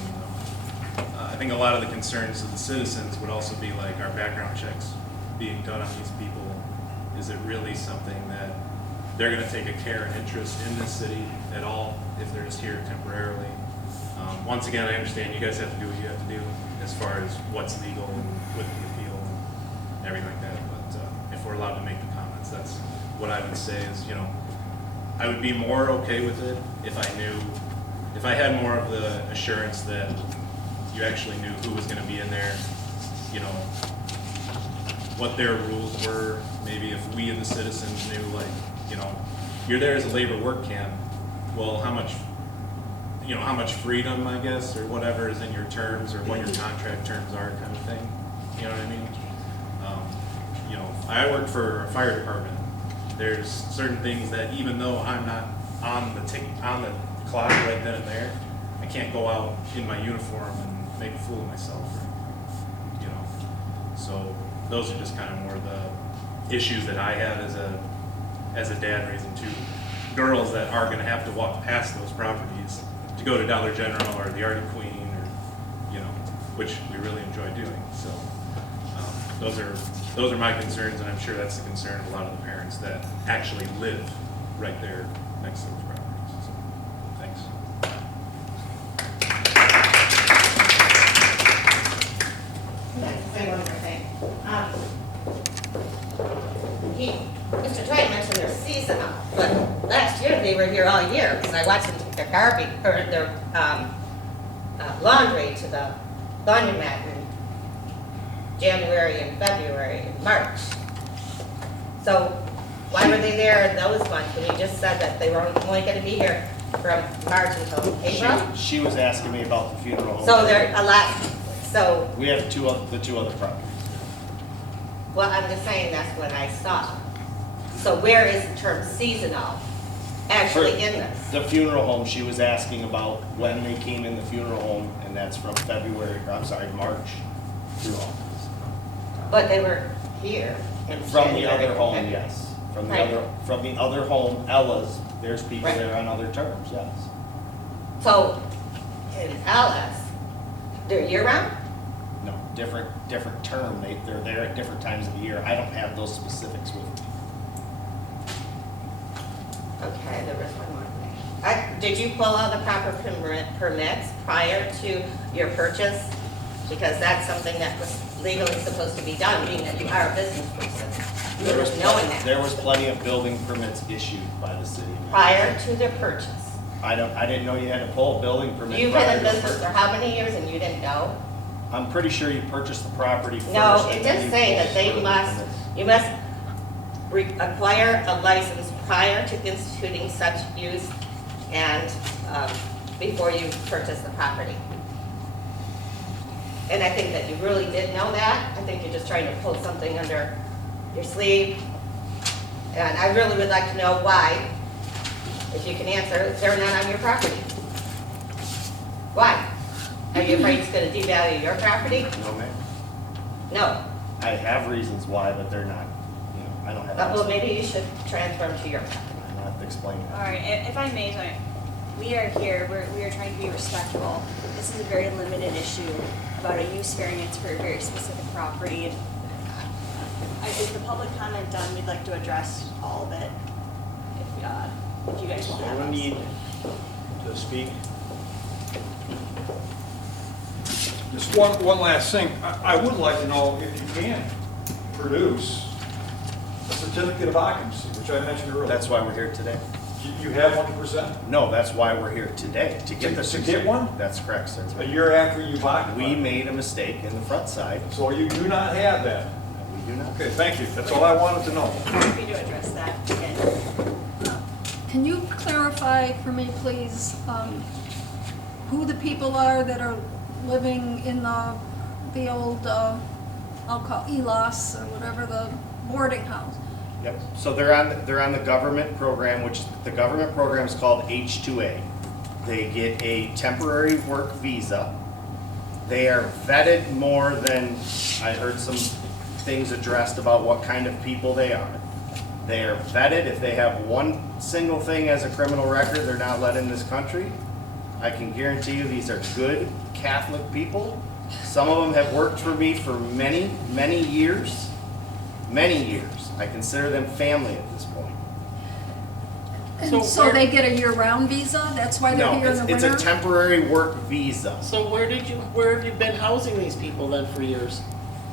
I think a lot of the concerns of the citizens would also be like our background checks being done on these people. Is it really something that they're going to take a care and interest in this city at all if they're just here temporarily? Once again, I understand you guys have to do what you have to do as far as what's legal and with the appeal and everything like that. But if we're allowed to make the comments, that's what I would say is, you know, I would be more okay with it if I had more of the assurance that you actually knew who was going to be in there, you know, what their rules were. Maybe if we and the citizens knew, like, you know, you're there as a labor work camp, well, how much freedom, I guess, or whatever is in your terms or what your contract terms are, kind of thing. You know what I mean? You know, I work for a fire department. There's certain things that even though I'm not on the clock right then and there, I can't go out in my uniform and make a fool of myself. Or, you know, so those are just kind of more the issues that I have as a dad raising two girls that are going to have to walk past those properties to go to Dollar General or the Arctic Queen, or, you know, which we really enjoy doing. So those are my concerns, and I'm sure that's the concern of a lot of the parents that actually live right there next to those properties. So, thanks. Say one more thing. Mr. Twain mentioned they're seasonal, but last year they were here all year because I watched them take their garbage or their laundry to the laundromat in January and February and March. So why were they there those months when you just said that they were only going to be here from March until April? She was asking me about the funeral home. So they're a lot. So we have the two other properties. well, I'm just saying that's what I saw. So where is the term seasonal actually in this? The funeral home, she was asking about when they came in the funeral home, and that's from March through August. But they were here. From the other home, yes. From the other home, Ella's, there's people Right. there on other terms, yes. So in Ellis, they're year round? No, different term. They're there at different times of the year. I don't have those specifics with me. Okay, there was one more thing. Did you pull all the proper permits prior to your purchase? Because that's something that was legally supposed to be done, being that you are a business person. You were knowing that. There was plenty of building permits issued by the city. Prior to the purchase. I didn't know you had to pull a building permit. You've prior been in to business purchase. for how many years and you didn't know? I'm pretty sure you purchased the property first. No, it and then does you say pulled that they further must, permits. you must acquire a license prior to instituting such use and before you purchase the property. And I think that you really did know that. I think you're just trying to pull something under your sleeve. And I really would like to know why, if you can answer, they're not on your property. Why? Are you afraid it's going to devalue your property? No, ma'am. No. I have reasons why, but they're not, you know, I don't have. Well, maybe you should transfer them to your property. I don't have to explain All that. right, if I may, we are here, we are trying to be respectful. This is a very limited issue about a use variance for a very specific property. Is the public comment done? We'd like to address all of it, if you guys will have Anyone us. need to speak? Just one last thing. I would like to know if you can produce a certificate of occupancy, which I mentioned earlier. That's why we're here today. You have 1%? No, that's why we're here today, to get To get one? That's correct, sir. A year after you've occupied? We made a mistake in the front side. So you do not have that? We do not. Okay, thank you. That's all I wanted to know. Happy to address that again. Can you clarify for me, please, who the people are that are living in the old, I'll call ELOS or whatever, the boarding house? Yep, so they're on the government program, which the government program is called H-2A. They get a temporary work visa. They are vetted more than, I heard some things addressed about what kind of people they are. They are vetted. If they have one single thing as a criminal record, they're not let in this country. I can guarantee you these are good Catholic people. Some of them have worked for me for many, many years. Many years. I consider them family at this point. And so they get a year-round visa? That's why they're No, here in the it's winter? a temporary work visa. So where have you been housing these people then for years?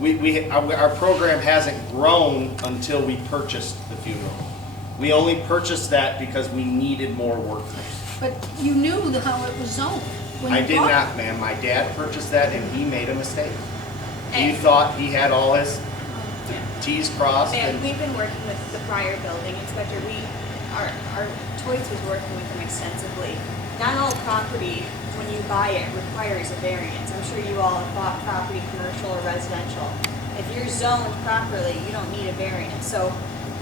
Our program hasn't grown until we purchased the funeral home. We only purchased that because we needed more workers. But you knew how it was zoned when you I did bought it. not, ma'am. My dad purchased that and he made a mistake. He thought he had all his T's crossed. And And we've been working with the prior building inspector. Our Toys was working with them extensively. Not all property, when you buy it, requires a variance. I'm sure you all have bought property, commercial or residential. If you're zoned properly, you don't need a variance. So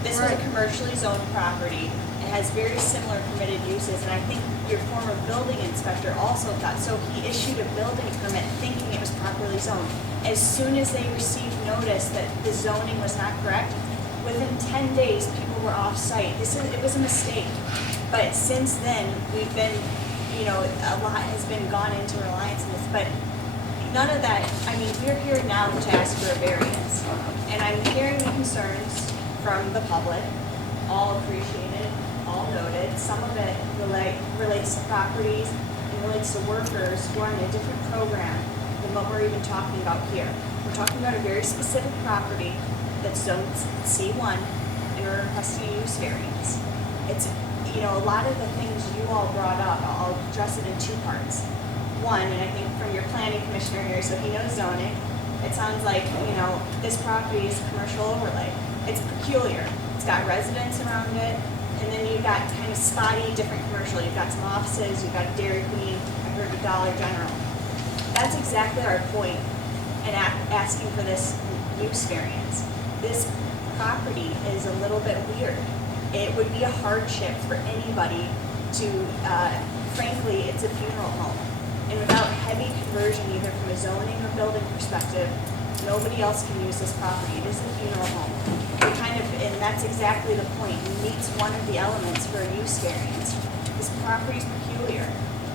this is a commercially zoned property. It has very similar permitted uses, and I think your former building inspector also thought, so he issued a building permit thinking it was properly zoned. As soon as they received notice that the zoning was not correct, within 10 days, people were off-site. It was a mistake. But since then, we've been, a lot has been gone into reliance on this, but none of that, we're here now to ask for a variance. And I'm hearing the concerns from the public, all appreciated, all noted. Some of it relates to properties and relates to workers who are in a different program than what we're even talking about here. We're talking about a very specific property that's zoned C1 and we're requesting a use variance. It's, a lot of the things you all brought up, I'll address it in two parts. One, and I think from your planning commissioner here, so he knows zoning, it sounds like, this property is a commercial overlay. It's peculiar. It's got residents around it, and then you've got kind of spotty different commercial. You've got some offices, you've got Dairy Queen, I heard the Dollar General. That's exactly our point in asking for this use variance. This property is a little bit weird. It would be a hardship for anybody to, frankly, it's a funeral home. And without heavy conversion, either from a zoning or building perspective, nobody else can use this property. It is a funeral home. And that's exactly the point. It meets one of the elements for a use variance. This property is peculiar.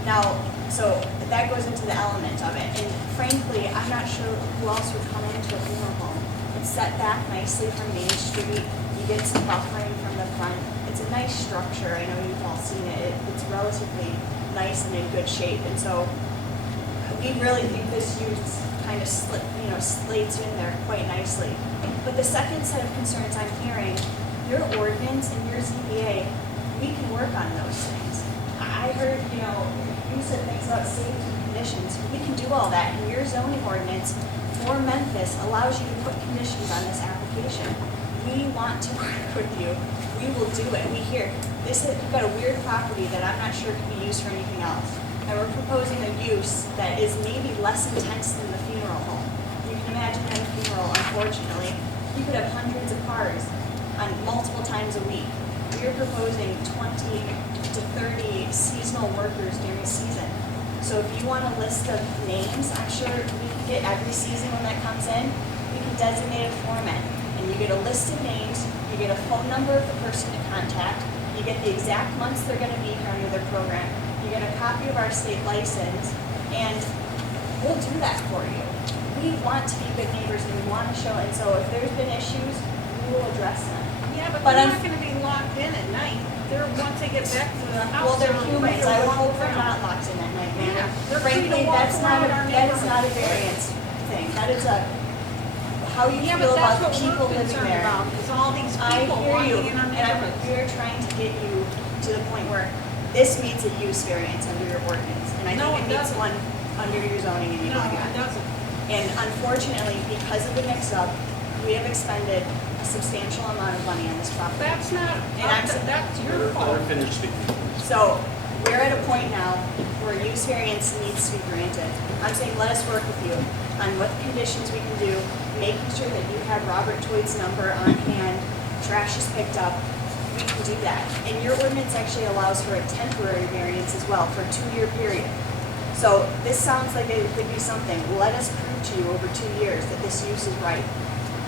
Now, so that goes into the element of it. And frankly, I'm not sure who else would come into a funeral home. It's set back nicely from Main Street. You get some buffering from the front. It's a nice structure. I know you've all seen it. It's relatively nice and in good shape. And so we really think this use kind of slates you in there quite nicely. But the second set of concerns I'm hearing, your ordinance and your ZBA, we can work on those things. I heard, you said things about safety conditions. We can do all that. And your zoning ordinance for Memphis allows you to put conditions on this application. We want to work with you. We will do it. We hear you've got a weird property that I'm not sure can be used for anything else. And we're proposing a use that is maybe less intense than the funeral home. You can imagine at a funeral, unfortunately, you could have hundreds of cars on multiple times a week. We are proposing 20 to 30 seasonal workers during the season. So if you want a list of names, I'm sure we can get every season when that comes in, we can designate a format. And you get a list of names, you get a phone number of the person to contact, you get the exact months they're going to be here under their program, you get a copy of our state license, and we'll do that for you. We want to be good neighbors and we want to show it. And so if there's been issues, we will address them. Yeah, but they're not gonna be locked in at night. Once they get back to the house. Well, they're free humans. to I would walk hope they're around. not locked in at night, man. Yeah, they're free to Frankly, walk that is around our not a neighborhood. variance thing. That is how you Yeah, feel but that's about what the people we're living concerned there. about, is all these I people hear you, walking in our and neighborhoods. we're trying to get you to the point where this meets a use variance under your ordinance, and I No, think it it meets doesn't. one under your zoning and you No, know it that. doesn't. And unfortunately, because of the mix-up, we have expended a substantial amount of money on this property. That's not, that's your fault. Let her finish speaking. So we're at a point now where a use variance needs to be granted. I'm saying let us work with you on what conditions we can do, making sure that you have Robert Toyd's number on hand trash is picked up, we can do that. And your ordinance actually allows for a temporary variance as well for a 2-year period. So this sounds like it could be something. Let us prove to you over 2 years that this use is right.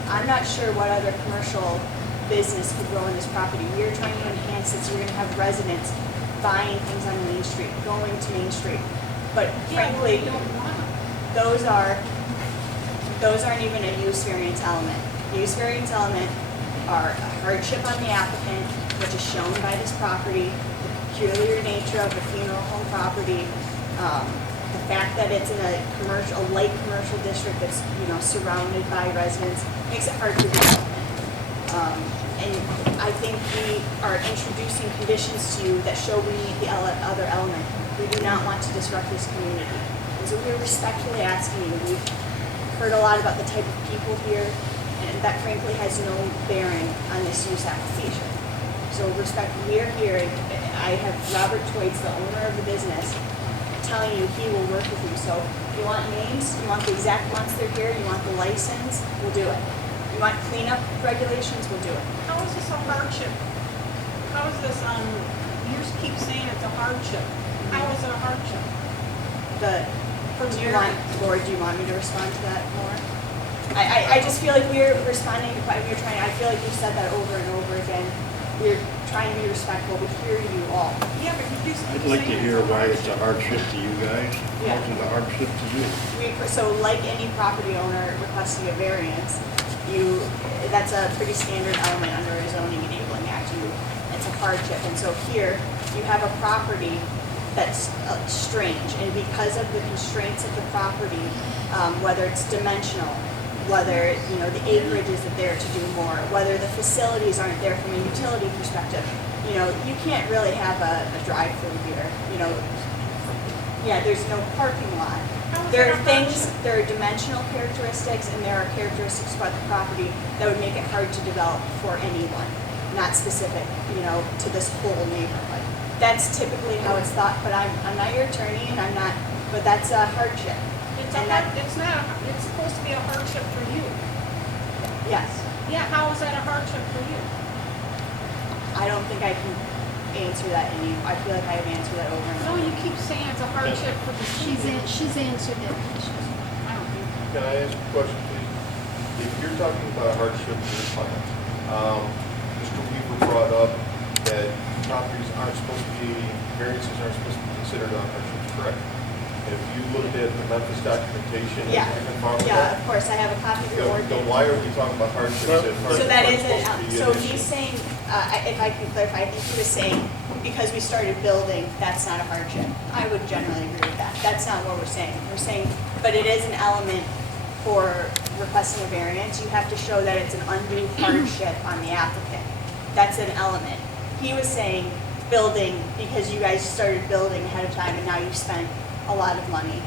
I'm not sure what other commercial business could grow on this property. We are trying to enhance it so you're gonna have residents buying things on Main Street, going to Main Street. But frankly, those aren't even a use variance element. Use variance element are a hardship on the applicant, which is shown by this property, the peculiar nature of the funeral home property, the fact that it's in a light commercial district that's, surrounded by residents, makes it hard for development. And I think we are introducing conditions to you that show we need the other element. We do not want to disrupt this community. And so we're respectfully asking you, we've heard a lot about the type of people here, and that frankly has no bearing on this use application. So we're here, I have Robert Toits, the owner of the business, telling you he will work with you. So if you want names, you want the exact months they're here, you want the license, we'll do it. You want cleanup regulations, we'll do it. How is this a hardship? How is this, you keep saying it's a hardship. How is it a hardship? Do you want me to respond to that more? I just feel like we're responding, I feel like we've said that over and over again. We're trying to be respectful, we hear you all. Yeah, but you keep I'd like to hear why it's a hardship to you guys. Yeah. Why is it a hardship to you? So like any property owner requesting a variance, that's a pretty standard element under a zoning enabling act. It's a hardship. And so here, you have a property that's strange. And because of the constraints of the property, whether it's dimensional, whether the acreage isn't there to do more, whether the facilities aren't there from a utility perspective, you can't really have a drive-through here. There's no parking lot. There are dimensional characteristics, and there are characteristics about the property that would make it hard to develop for anyone, not specific, to this whole neighborhood. That's typically how it's thought, but I'm not your attorney, and I'm not, but that's a hardship. It's supposed to be a hardship for you. Yes. Yeah, how is that a hardship for you? I don't think I can answer that I feel like I have answered that over and No, over. you keep saying it's a hardship for the She's answered it. I don't think. Can I ask a question, please? If you're talking about hardship to the client, Mr. Weaver brought up that properties aren't supposed to be, variances aren't supposed to be considered on hardships, correct? If you looked at the Memphis documentation, Yeah. you can follow Yeah, of course, I have a copy of your Then ordinance. why are we talking about hardships if So hardships that aren't is supposed to be so an issue? he's saying, if I can clarify, I think he was saying, because we started building, that's not a hardship. I would generally agree with that. That's not what we're saying. We're saying, but it is an element for requesting a variance. You have to show that it's an undue hardship on the applicant. That's an element. He was saying building, because you guys started building ahead of time and now you've spent a lot of money.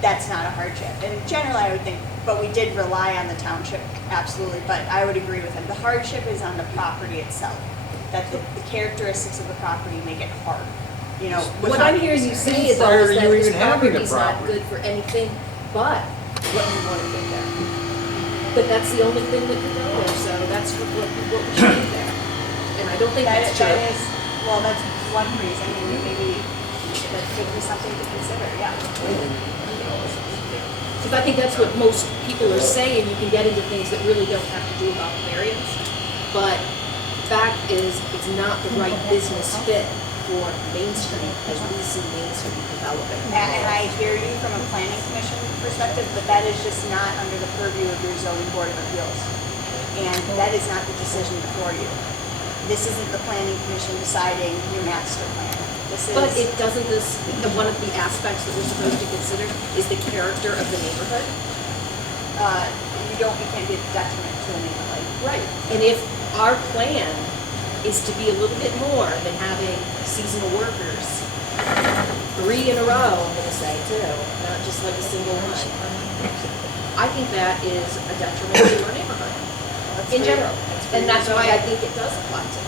That's not a hardship. And generally I would think, but we did rely on the township, absolutely, but I would agree with him. The hardship is on the property itself, that the characteristics of the property make it hard. What I'm hearing you say though Prior is to that you this even having property's the not property. good for anything but what you want to get there. But that's the only thing that can go there, so that's what we should do there. And I don't think that's true. That's one reason, and maybe that could be something to consider, yeah. Because I think that's what most people are saying, you can get into things that really don't have to do about variance. But fact is, it's not the right business fit for Main Street as we see Main Street developing. And I hear you from a planning commission perspective, but that is just not under the purview of your zoning board of appeals. And that is not the decision before you. This isn't the planning commission deciding your master plan. But it doesn't one of the aspects that we're supposed to consider is the character of the neighborhood? You can't be a detriment to a neighborhood. Right. And if our plan is to be a little bit more than having seasonal workers, 3 in a row, I'm gonna say too, not just like a single one. I think that is a detriment to our neighborhood in general. And that's why I think it does apply to.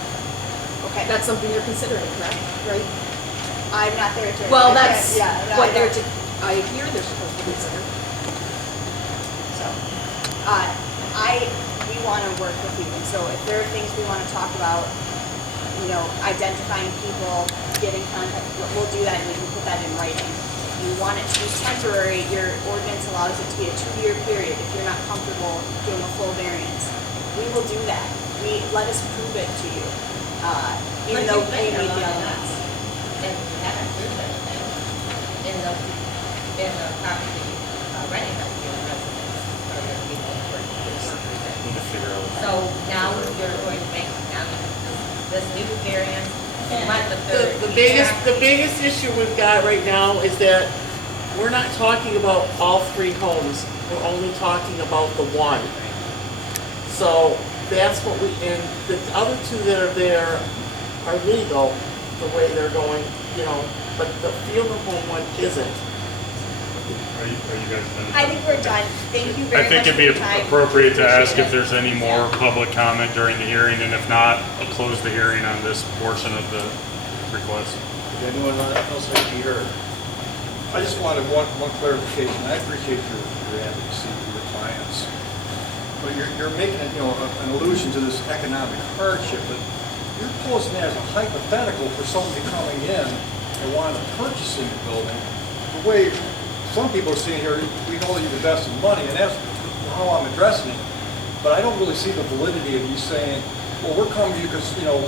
Okay. That's something you're considering, correct? Right? I'm not there to. Well, that's what they're I hear they're supposed to consider. So, we want to work with you. And so if there are things we want to talk about, you know, identifying people, getting contact, we'll do that and we can put that in writing. If you want it to be temporary, your ordinance allows it to be a 2-year period if you're not comfortable doing a full variance. We will do that. Let us prove it to you. Even though they need the elements. And we haven't proved anything in the property renting of your residents or your people for workers. So now you're going to make now this new variance. What The biggest issue we've got right now is that we're not talking about all 3 homes. We're only talking about the one. So that's what and the other 2 that are there are legal the way they're going, you know, but the field home one isn't. Are you guys finished? I think we're done. Thank you very I think much it'd be for your time. appropriate to ask Appreciate if there's any more public comment during the hearing, and if not, I'll close the hearing on this portion of the request. Would anyone else like to be heard? I just wanted one clarification. I appreciate your advocacy for your clients. But you're making it, you know, an allusion to this economic hardship, but you're posing that as a hypothetical for somebody coming in and wanting to purchasing the building. The way some people are seeing here, we know that you've invested money, and that's how I'm addressing it. But I don't really see the validity of you saying, well, we're coming to you because, you know,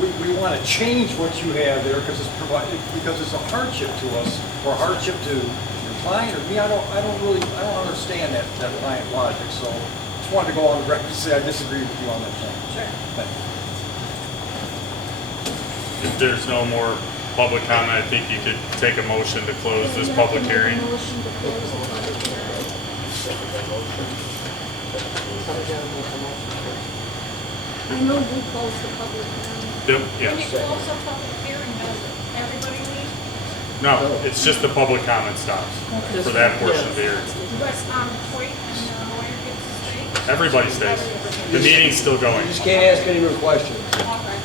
we want to change what you have there because it's a hardship to us, or a hardship to your client or me. I don't understand that line of logic. So just wanted to go on the record and say I disagree with you on that point. Sure. Thank you. If there's no more public comment, I think you could take a motion to close this public hearing. Motion to close the public hearing. I move we close the public hearing. Yes. When you close a public hearing, does everybody leave? No, it's just the public comment stops for that portion of the hearing. But, Hoyt and Lawyer gets to stay? Everybody stays. The meeting's still going. You just can't ask any more questions. Okay.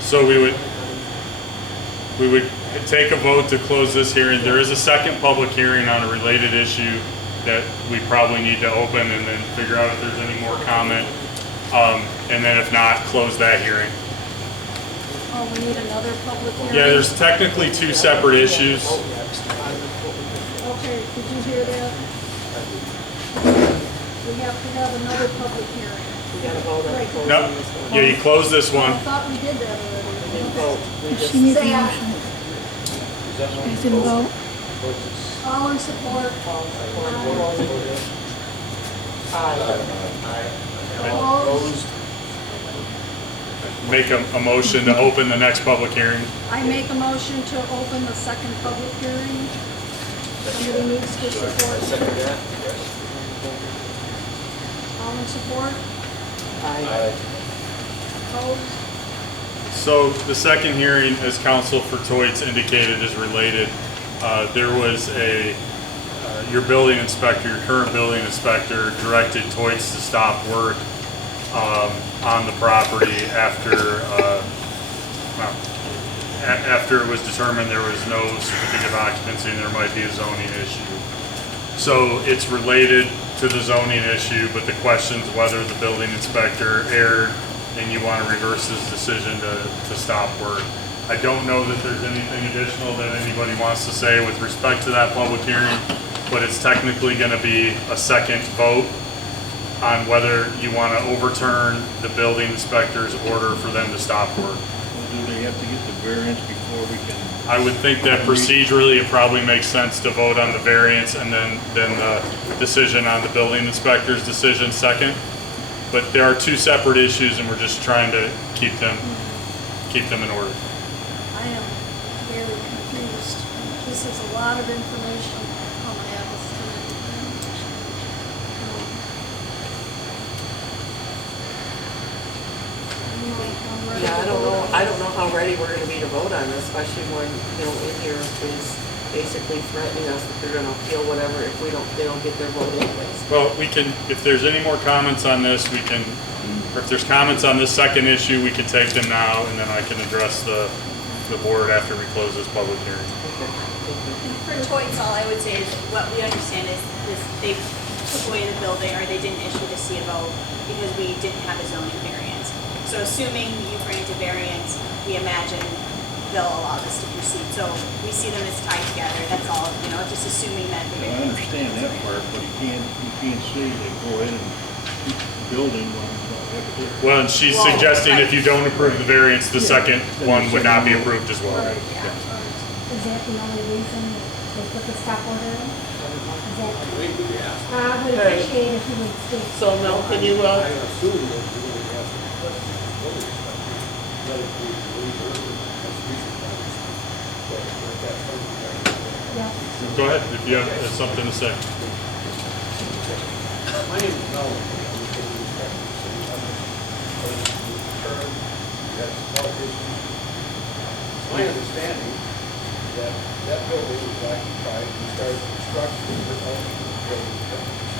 So we would take a vote to close this hearing. There is a second public hearing on a related issue that we probably need to open and then figure out if there's any more comment. And then if not, close that hearing. Oh, we need another public hearing? Yeah, there's technically 2 separate issues. Okay, did you hear that? We have to have another public hearing. We gotta vote on Right. closing Nope. this one. Yeah, you close this I one. thought we did that already. We didn't vote. We just- Say aye. Didn't vote. All in support? Opposed? Make a motion to open the next public hearing. I make a motion to open the second public hearing. Somebody needs to support. Second that, yes. All in support? Aye. Opposed? So the second hearing, as Counsel for Toits indicated, is related. There was your building inspector, your current building inspector, directed Toits to stop work on the property after it was determined there was no certificate of occupancy and there might be a zoning issue. So it's related to the zoning issue, but the question's whether the building inspector erred and you want to reverse his decision to stop work. I don't know that there's anything additional that anybody wants to say with respect to that public hearing, but it's technically going to be a second vote on whether you want to overturn the building inspector's order for them to stop work. Do they have to get the variance before we can? I would think that procedurally it probably makes sense to vote on the variance and then the decision on the building inspector's decision second. But there are 2 separate issues and we're just trying to keep them in order. I am very confused. This is a lot of information coming at us tonight. Yeah, I don't know how ready we're gonna be to vote on this, especially when, you know, in here is basically threatening us that they're gonna appeal whatever if they don't get their vote anyways. Well, we can, if there's any more comments on this, we can if there's comments on this second issue, we can take them now, and then I can address the board after we close this public hearing. For Toys Hall, I would say is what we understand is this, they took away the building or they didn't issue the C of O because we didn't have a zoning variance. So assuming you granted variance, we imagine they'll allow this to proceed. So we see them as tied together, that's all, just assuming that the I variance. understand that part, but you can't say they go in and keep the building when you don't have it there. Well, and she's Well, suggesting right. if you don't approve the variance, the second Then one the would not be second one- approved as well. Yeah. Is that the only reason they put the stop order in? Is that, I would Hey. appreciate if you would speak. So now, can you, I assume that you're going to ask the question of the building inspector, whether we believe or that's reasonable. But that's something that- Yeah. Go ahead, if you have something to say. My name is Mel. I'm the building inspector. So I'm the term, that's politician. It's my understanding that that building was occupied and started construction without the building permits.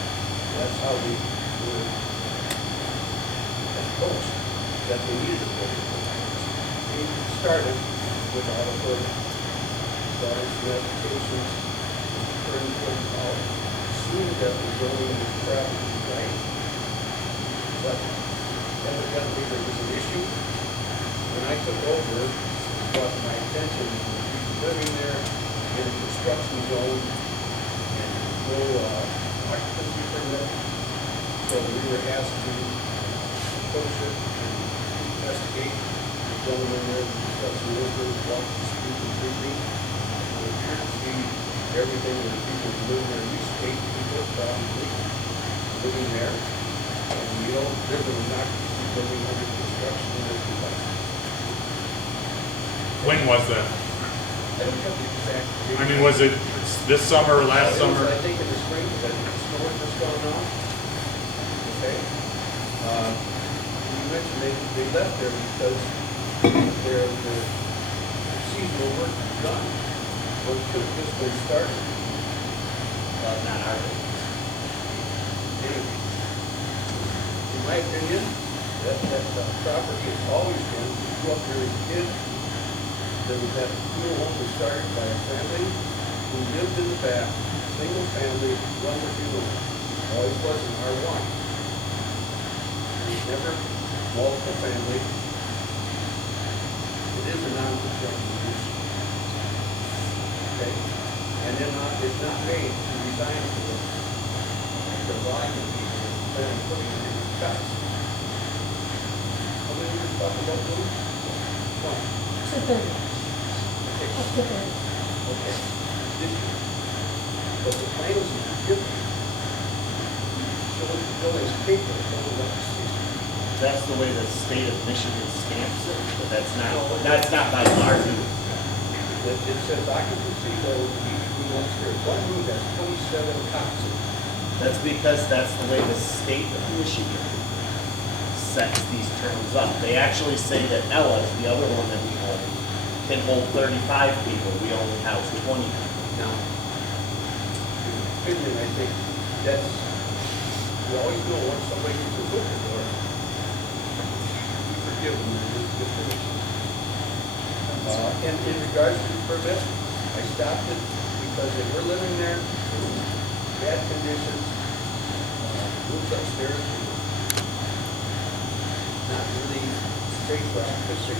That's how we were approached, that they needed a building permit. We started without a permit. Started some applications, turned them out, soon that the zoning was properly right. But evidently there was an issue. When I took over, it brought to my attention people living there in a construction zone and no occupancy permit. So we were asked to approach it and investigate. The gentleman there, the construction worker, walked the street completely. It appeared to be everything that people live there, at least 8 people probably living there. And there was not building under construction in this device. When was that? I don't have the exact date. I mean, was it this summer or last It was, summer? I think in the spring, because the snow had just gone off. Okay? You mentioned they left there because their seasonal work was done. What could have just been started. Not our business. Anyway, in my opinion, that property has always been, if you go up there as a kid, there was that funeral home was started by a family who lived in the back, single family, run the funeral home. Always was an R1. There was never multiple family. It is a non-construction use. Okay? And then it's not made to design for the volume of people that plan on putting it in the cuts. How many years talking about doing? One. 230. Okay. Up to 30. Okay. This year. But the plans that you give me show that the building's capable of going up to 60. That's the way the state of Michigan stamps it, but that's not by our rule. It says occupancy load each room upstairs. One room has 27 cots. That's because that's the way the state of Michigan sets these terms up. They actually say that Ella's, the other one that we own, can hold 35 people. We only house 20 people. Now, in my opinion, I think that's, you always know when somebody gets a foot in the door, you forgive them and just finish it. And in regards to the permit, I stopped it because they were living there, bad conditions, rooms upstairs were not really safe for occupancy.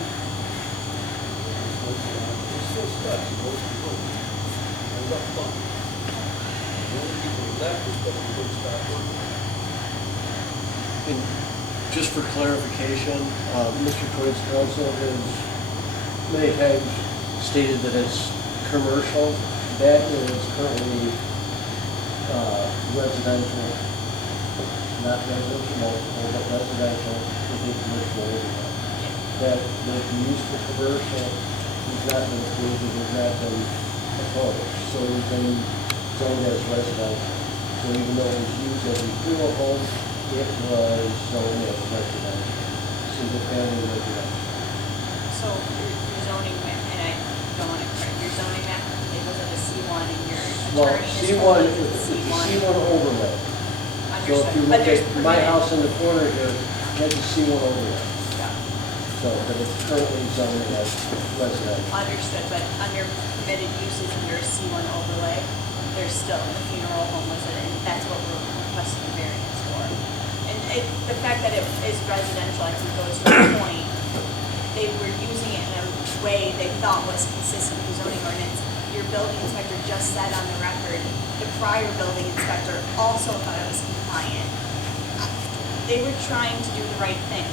There's still studs in most of the rooms. And rough fun. The only people who left is because we wouldn't stop working. Uh, And just for clarification, Mr. Toyd's counsel has many times stated that it's commercial. That is currently residential, not residential multiple, but residential within commercial area. That the use for commercial has not been approved, it has not been opposed. So it's been zoned as residential. So even though it was used as a funeral home, it was zoned as residential, single family residential. So your zoning map, and I don't want to correct, your zoning map, it was at a C1 and your Well, attorney is C1, told it's you a it's C1 overlay. So if you Understood, but look there's at my permitted. house in the corner here, had the C1 overlay. So, but it's currently zoned as residential. Understood, but under permitted uses under C1 overlay, there's still the funeral home listed, and that's what we're requesting a variance for. And the fact that it is residential, I think goes to the point, they were using it in a way they thought was consistent with the zoning ordinance. Your building inspector just said on the record, the prior building inspector also thought it was compliant. They were trying to do the right thing.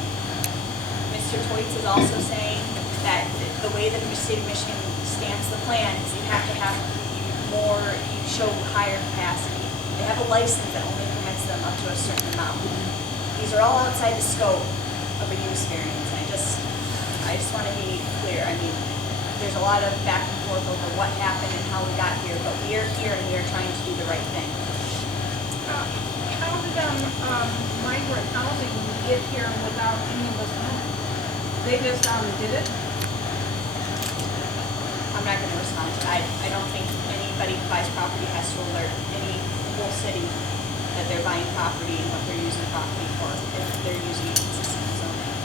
Mr. Toitz is also saying that the way that the state of Michigan stamps the plans, you have to have more, you show higher capacity. They have a license that only permits them up to a certain amount. These are all outside the scope of a use variance. I just want to be clear. I mean, there's a lot of back and forth over what happened and how we got here, but we are here and we are trying to do the right thing. How did migrant housing get here without any of us knowing? They just did it? I'm not going to respond to that. I don't think anybody who buys property has to alert any whole city that they're buying property and what they're using property for if they're using it consistent with zoning.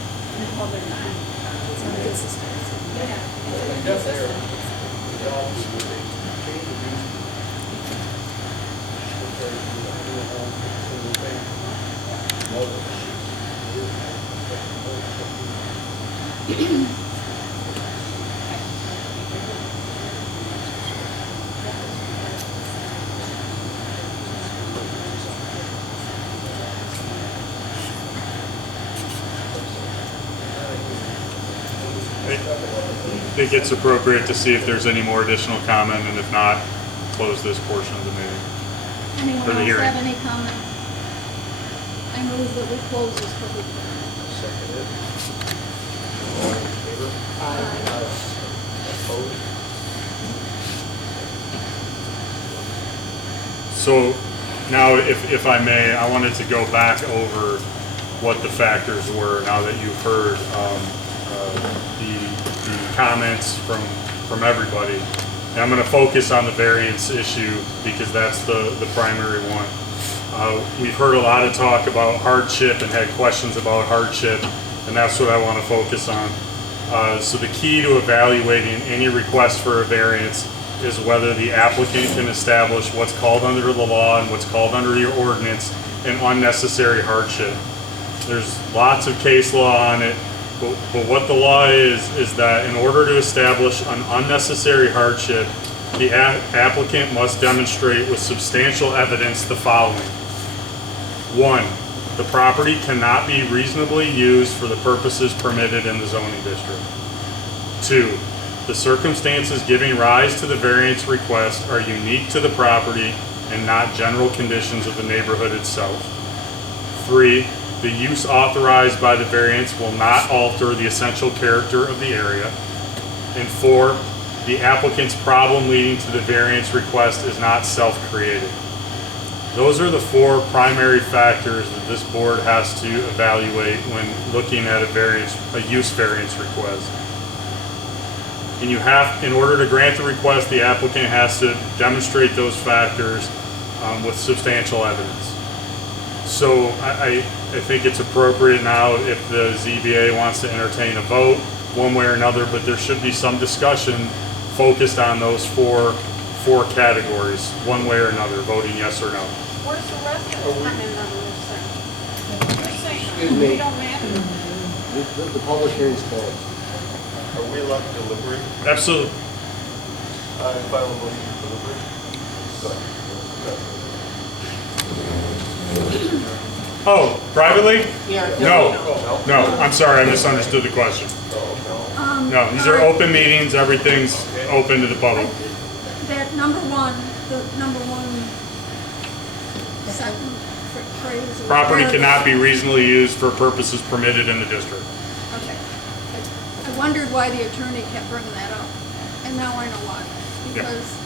Well, they're not. It's not consistent. Yeah. It's inconsistent. I think it's appropriate to see if there's any more additional comment, and if not, close this portion of the meeting. Anyone For the else hearing. have any comment? I move that we close this public hearing. Seconded. All in favor? Aye. Opposed? So now, if I may, I wanted to go back over what the factors were now that you've heard the comments from everybody. And I'm going to focus on the variance issue because that's the primary one. We've heard a lot of talk about hardship and had questions about hardship, and that's what I want to focus on. So the key to evaluating any request for a variance is whether the applicant can establish what's called under the law and what's called under your ordinance an unnecessary hardship. There's lots of case law on it, but what the law is that in order to establish an unnecessary hardship, the applicant must demonstrate with substantial evidence the following. 1, the property cannot be reasonably used for the purposes permitted in the zoning district. 2, the circumstances giving rise to the variance request are unique to the property and not general conditions of the neighborhood itself. 3, the use authorized by the variance will not alter the essential character of the area. And 4, the applicant's problem leading to the variance request is not self-created. Those are the 4 primary factors that this board has to evaluate when looking at a use variance request. And in order to grant the request, the applicant has to demonstrate those factors with substantial evidence. So I think it's appropriate now if the ZBA wants to entertain a vote one way or another, but there should be some discussion focused on those four categories, one way or another, voting yes or no. Where's the rest of us come in under this thing? You're saying Excuse me. we don't matter? The public hearing is closed. Are we allowed to deliberate? Absolutely. Final motion to deliberate? Oh, privately? Yeah. No, I'm sorry, I misunderstood the question. No, these are open meetings, everything's open to the public. That number one, second phrase. or Property paragraph. cannot be reasonably used for purposes permitted in the district. Okay. I wondered why the attorney kept bringing that up, and now I know why. Because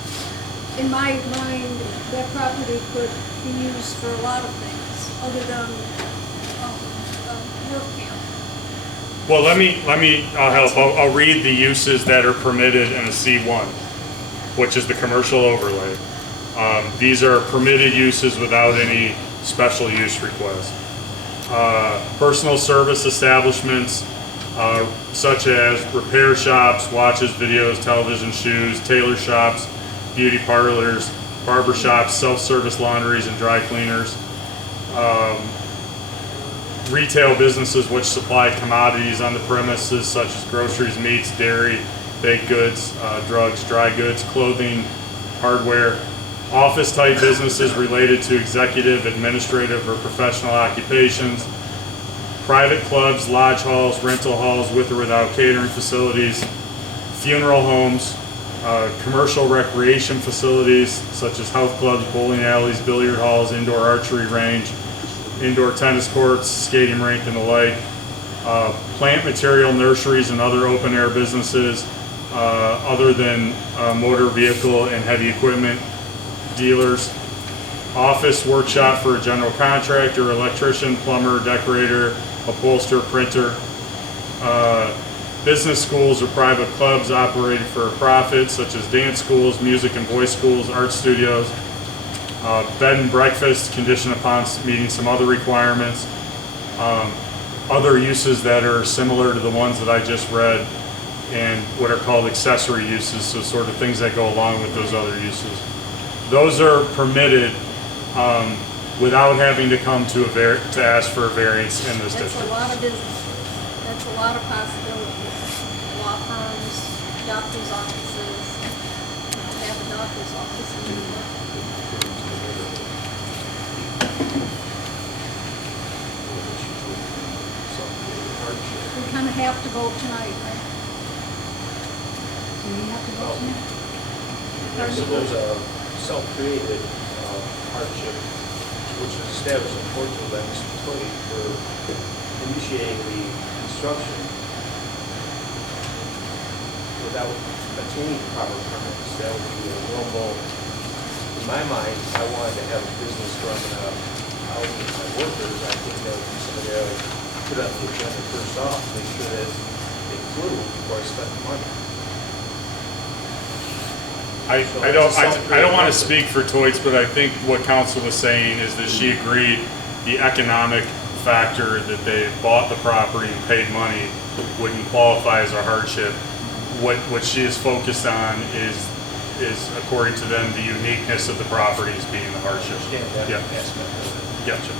in my mind, that property could be used for a lot of things other than work camp. Well, I'll help. I'll read the uses that are permitted in a C1, which is the commercial overlay. These are permitted uses without any special use request. Personal service establishments such as repair shops, watches, videos, television, shoes, tailor shops, beauty parlors, barber shops, self-service laundries and dry cleaners. Retail businesses which supply commodities on the premises such as groceries, meats, dairy, baked goods, drugs, dry goods, clothing, hardware. Office-type businesses related to executive, administrative, or professional occupations. Private clubs, lodge halls, rental halls with or without catering facilities. Funeral homes, commercial recreation facilities such as health clubs, bowling alleys, billiard halls, indoor archery range, indoor tennis courts, skating rink, and the like. Plant material nurseries and other open-air businesses other than motor vehicle and heavy equipment dealers. Office workshop for a general contractor, electrician, plumber, decorator, upholsterer, printer. Business schools or private clubs operated for a profit, such as dance schools, music and voice schools, art studios. Bed and breakfast, conditioned upon meeting some other requirements. Other uses that are similar to the ones that I just read, and what are called accessory uses, so sort of things that go along with those other uses. Those are permitted without having to come to ask for a variance in this That's district. a lot of business. That's a lot of possibilities. Law firms, doctor's offices. They have a doctor's office in New York. We kind of have to vote tonight, right? Do we have to vote tonight? I suppose a self-created hardship, which is established unfortunately by Mr. Twitty for initiating the construction without obtaining proper permits. That would be a normal, in my mind, if I wanted to have a business running out with my workers, I think that would be something I would put on the agenda first off, make sure that it flew before I spent the money. I don't want to speak for Toits, but I think what council was saying is that she agreed the economic factor that they bought the property and paid money wouldn't qualify as a hardship. What she is focused on is according to them the uniqueness of the property as being the hardship. Yeah. Gotcha.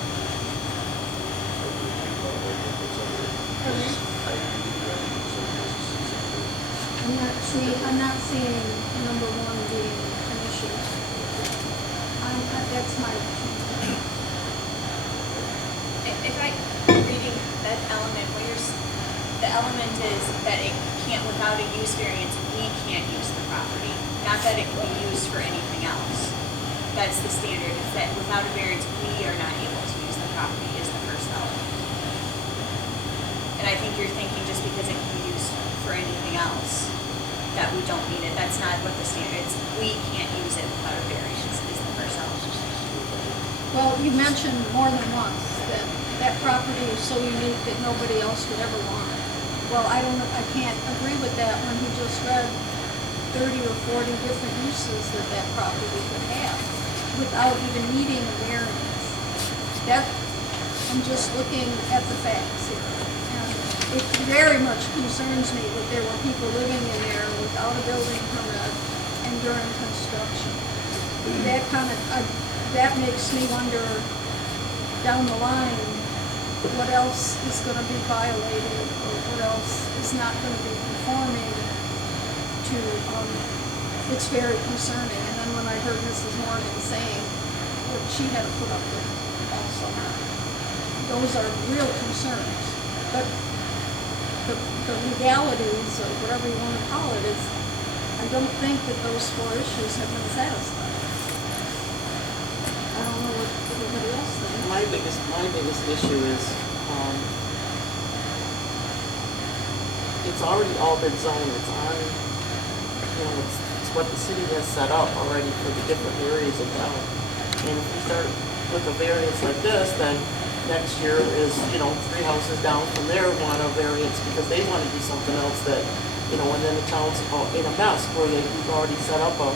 I'm not seeing number one being an issue. That's my opinion. If I, reading that element, the element is that it can't, without a use variance, we can't use the property. Not that it can be used for anything else. That's the standard, it's that without a variance, we are not able to use the property is the first element. And I think you're thinking just because it can be used for anything else, that we don't need it. That's not what the standard is. We can't use it without a variance is the first element. Well, you mentioned more than once that that property is so unique that nobody else would ever want it. Well, I can't agree with that when he just read 30 or 40 different uses that property could have without even needing a variance. I'm just looking at the facts here. It very much concerns me that there were people living in there without a building permit and during construction. That makes me wonder down the line what else is going to be violated or what else is not going to be conforming to. It's very concerning. And then when I heard Mrs. Morgan saying what she had to put up with also, those are real concerns. But the legalities, or whatever you want to call it, is I don't think that those four issues have been satisfied. I don't know what everybody else thinks. My biggest issue is, it's already all been zoned, it's on, it's what the city has set up already for the different areas of town. And if we start with a variance like this, then next year is, 3 houses down from there want a variance because they want to do something else that, and then the town's in a mess where we've already set up a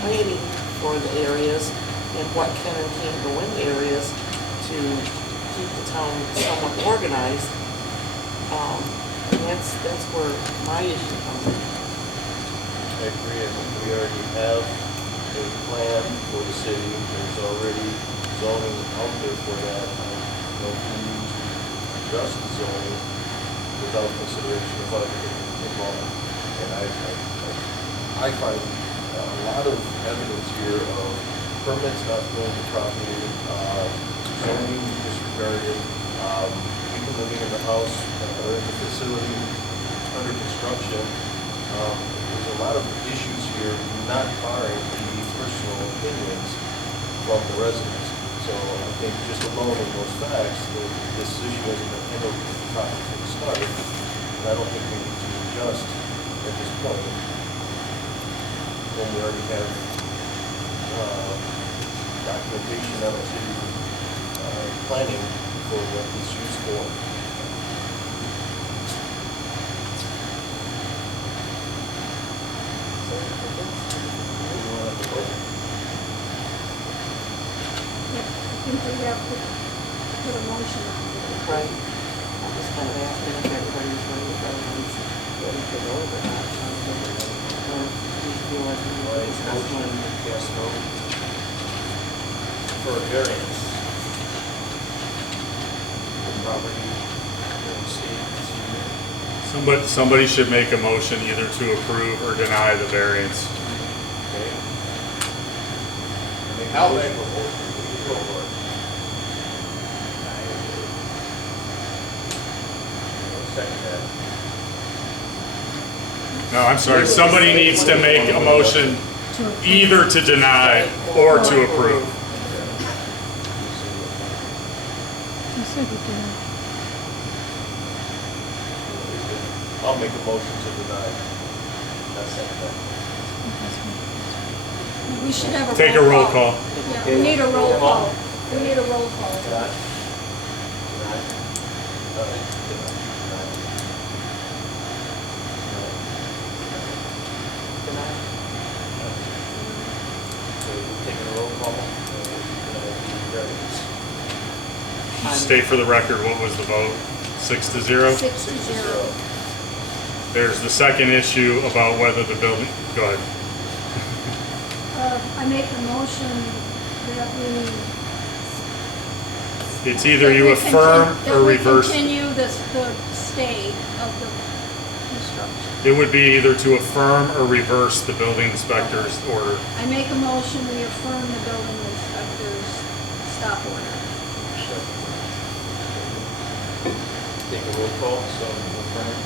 planning for the areas and what can and can't go in the areas to keep the town somewhat organized. And that's where my issue comes in. I agree, I think we already have a plan for the city, there's already zoning out there for that. I don't know if we need to adjust the zoning without consideration of other involvement. And I find a lot of evidence here of permits not going to property, zoning disregarded, people living in the house or in the facility under construction. There's a lot of issues here, not barring the personal opinions from the residents. So I think just alone in those facts, that this issue hasn't been handled properly from the start, and I don't think we need to adjust at this point when we already have documentation on our city planning for what it's used for. I think we have to put a motion on it. Right. I'm just kind of asking if everybody's ready, if everybody's ready to go or not. Or do you feel like we need to discuss one? Yes, no. For a variance. The property, state, Somebody should make a motion either to approve or deny the variance. okay? I'll make a motion. Go for it. Second that. No, I'm sorry, somebody needs to make a motion either to deny or to approve. You said you did. I'll make a motion to deny. That's it. We should have a roll call. Take a roll call. Yeah, we need a roll call. We need a roll call. Deny. So we're taking a roll call, and variance. State for the record, what was the vote? 6-0? 6-0. There's the second issue about whether the building, go ahead. I make a motion that we. It's either that you we affirm continue- or reverse. That we continue the stay of the construction. It would be either to affirm or reverse the building inspector's order. I make a motion, we affirm the building inspector's stop order. Take a roll call, so affirm.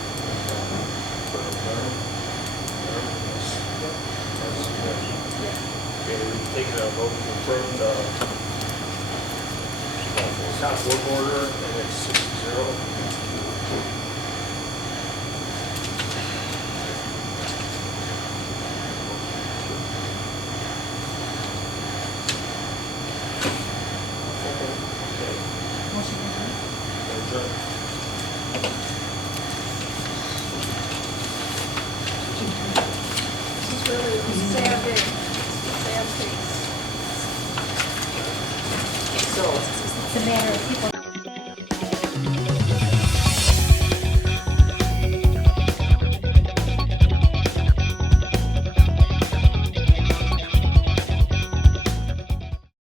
Okay, we've taken a vote to confirm the stop work order, and it's 6-0. This is really a sad day. It's a sad case. So, It's a matter of people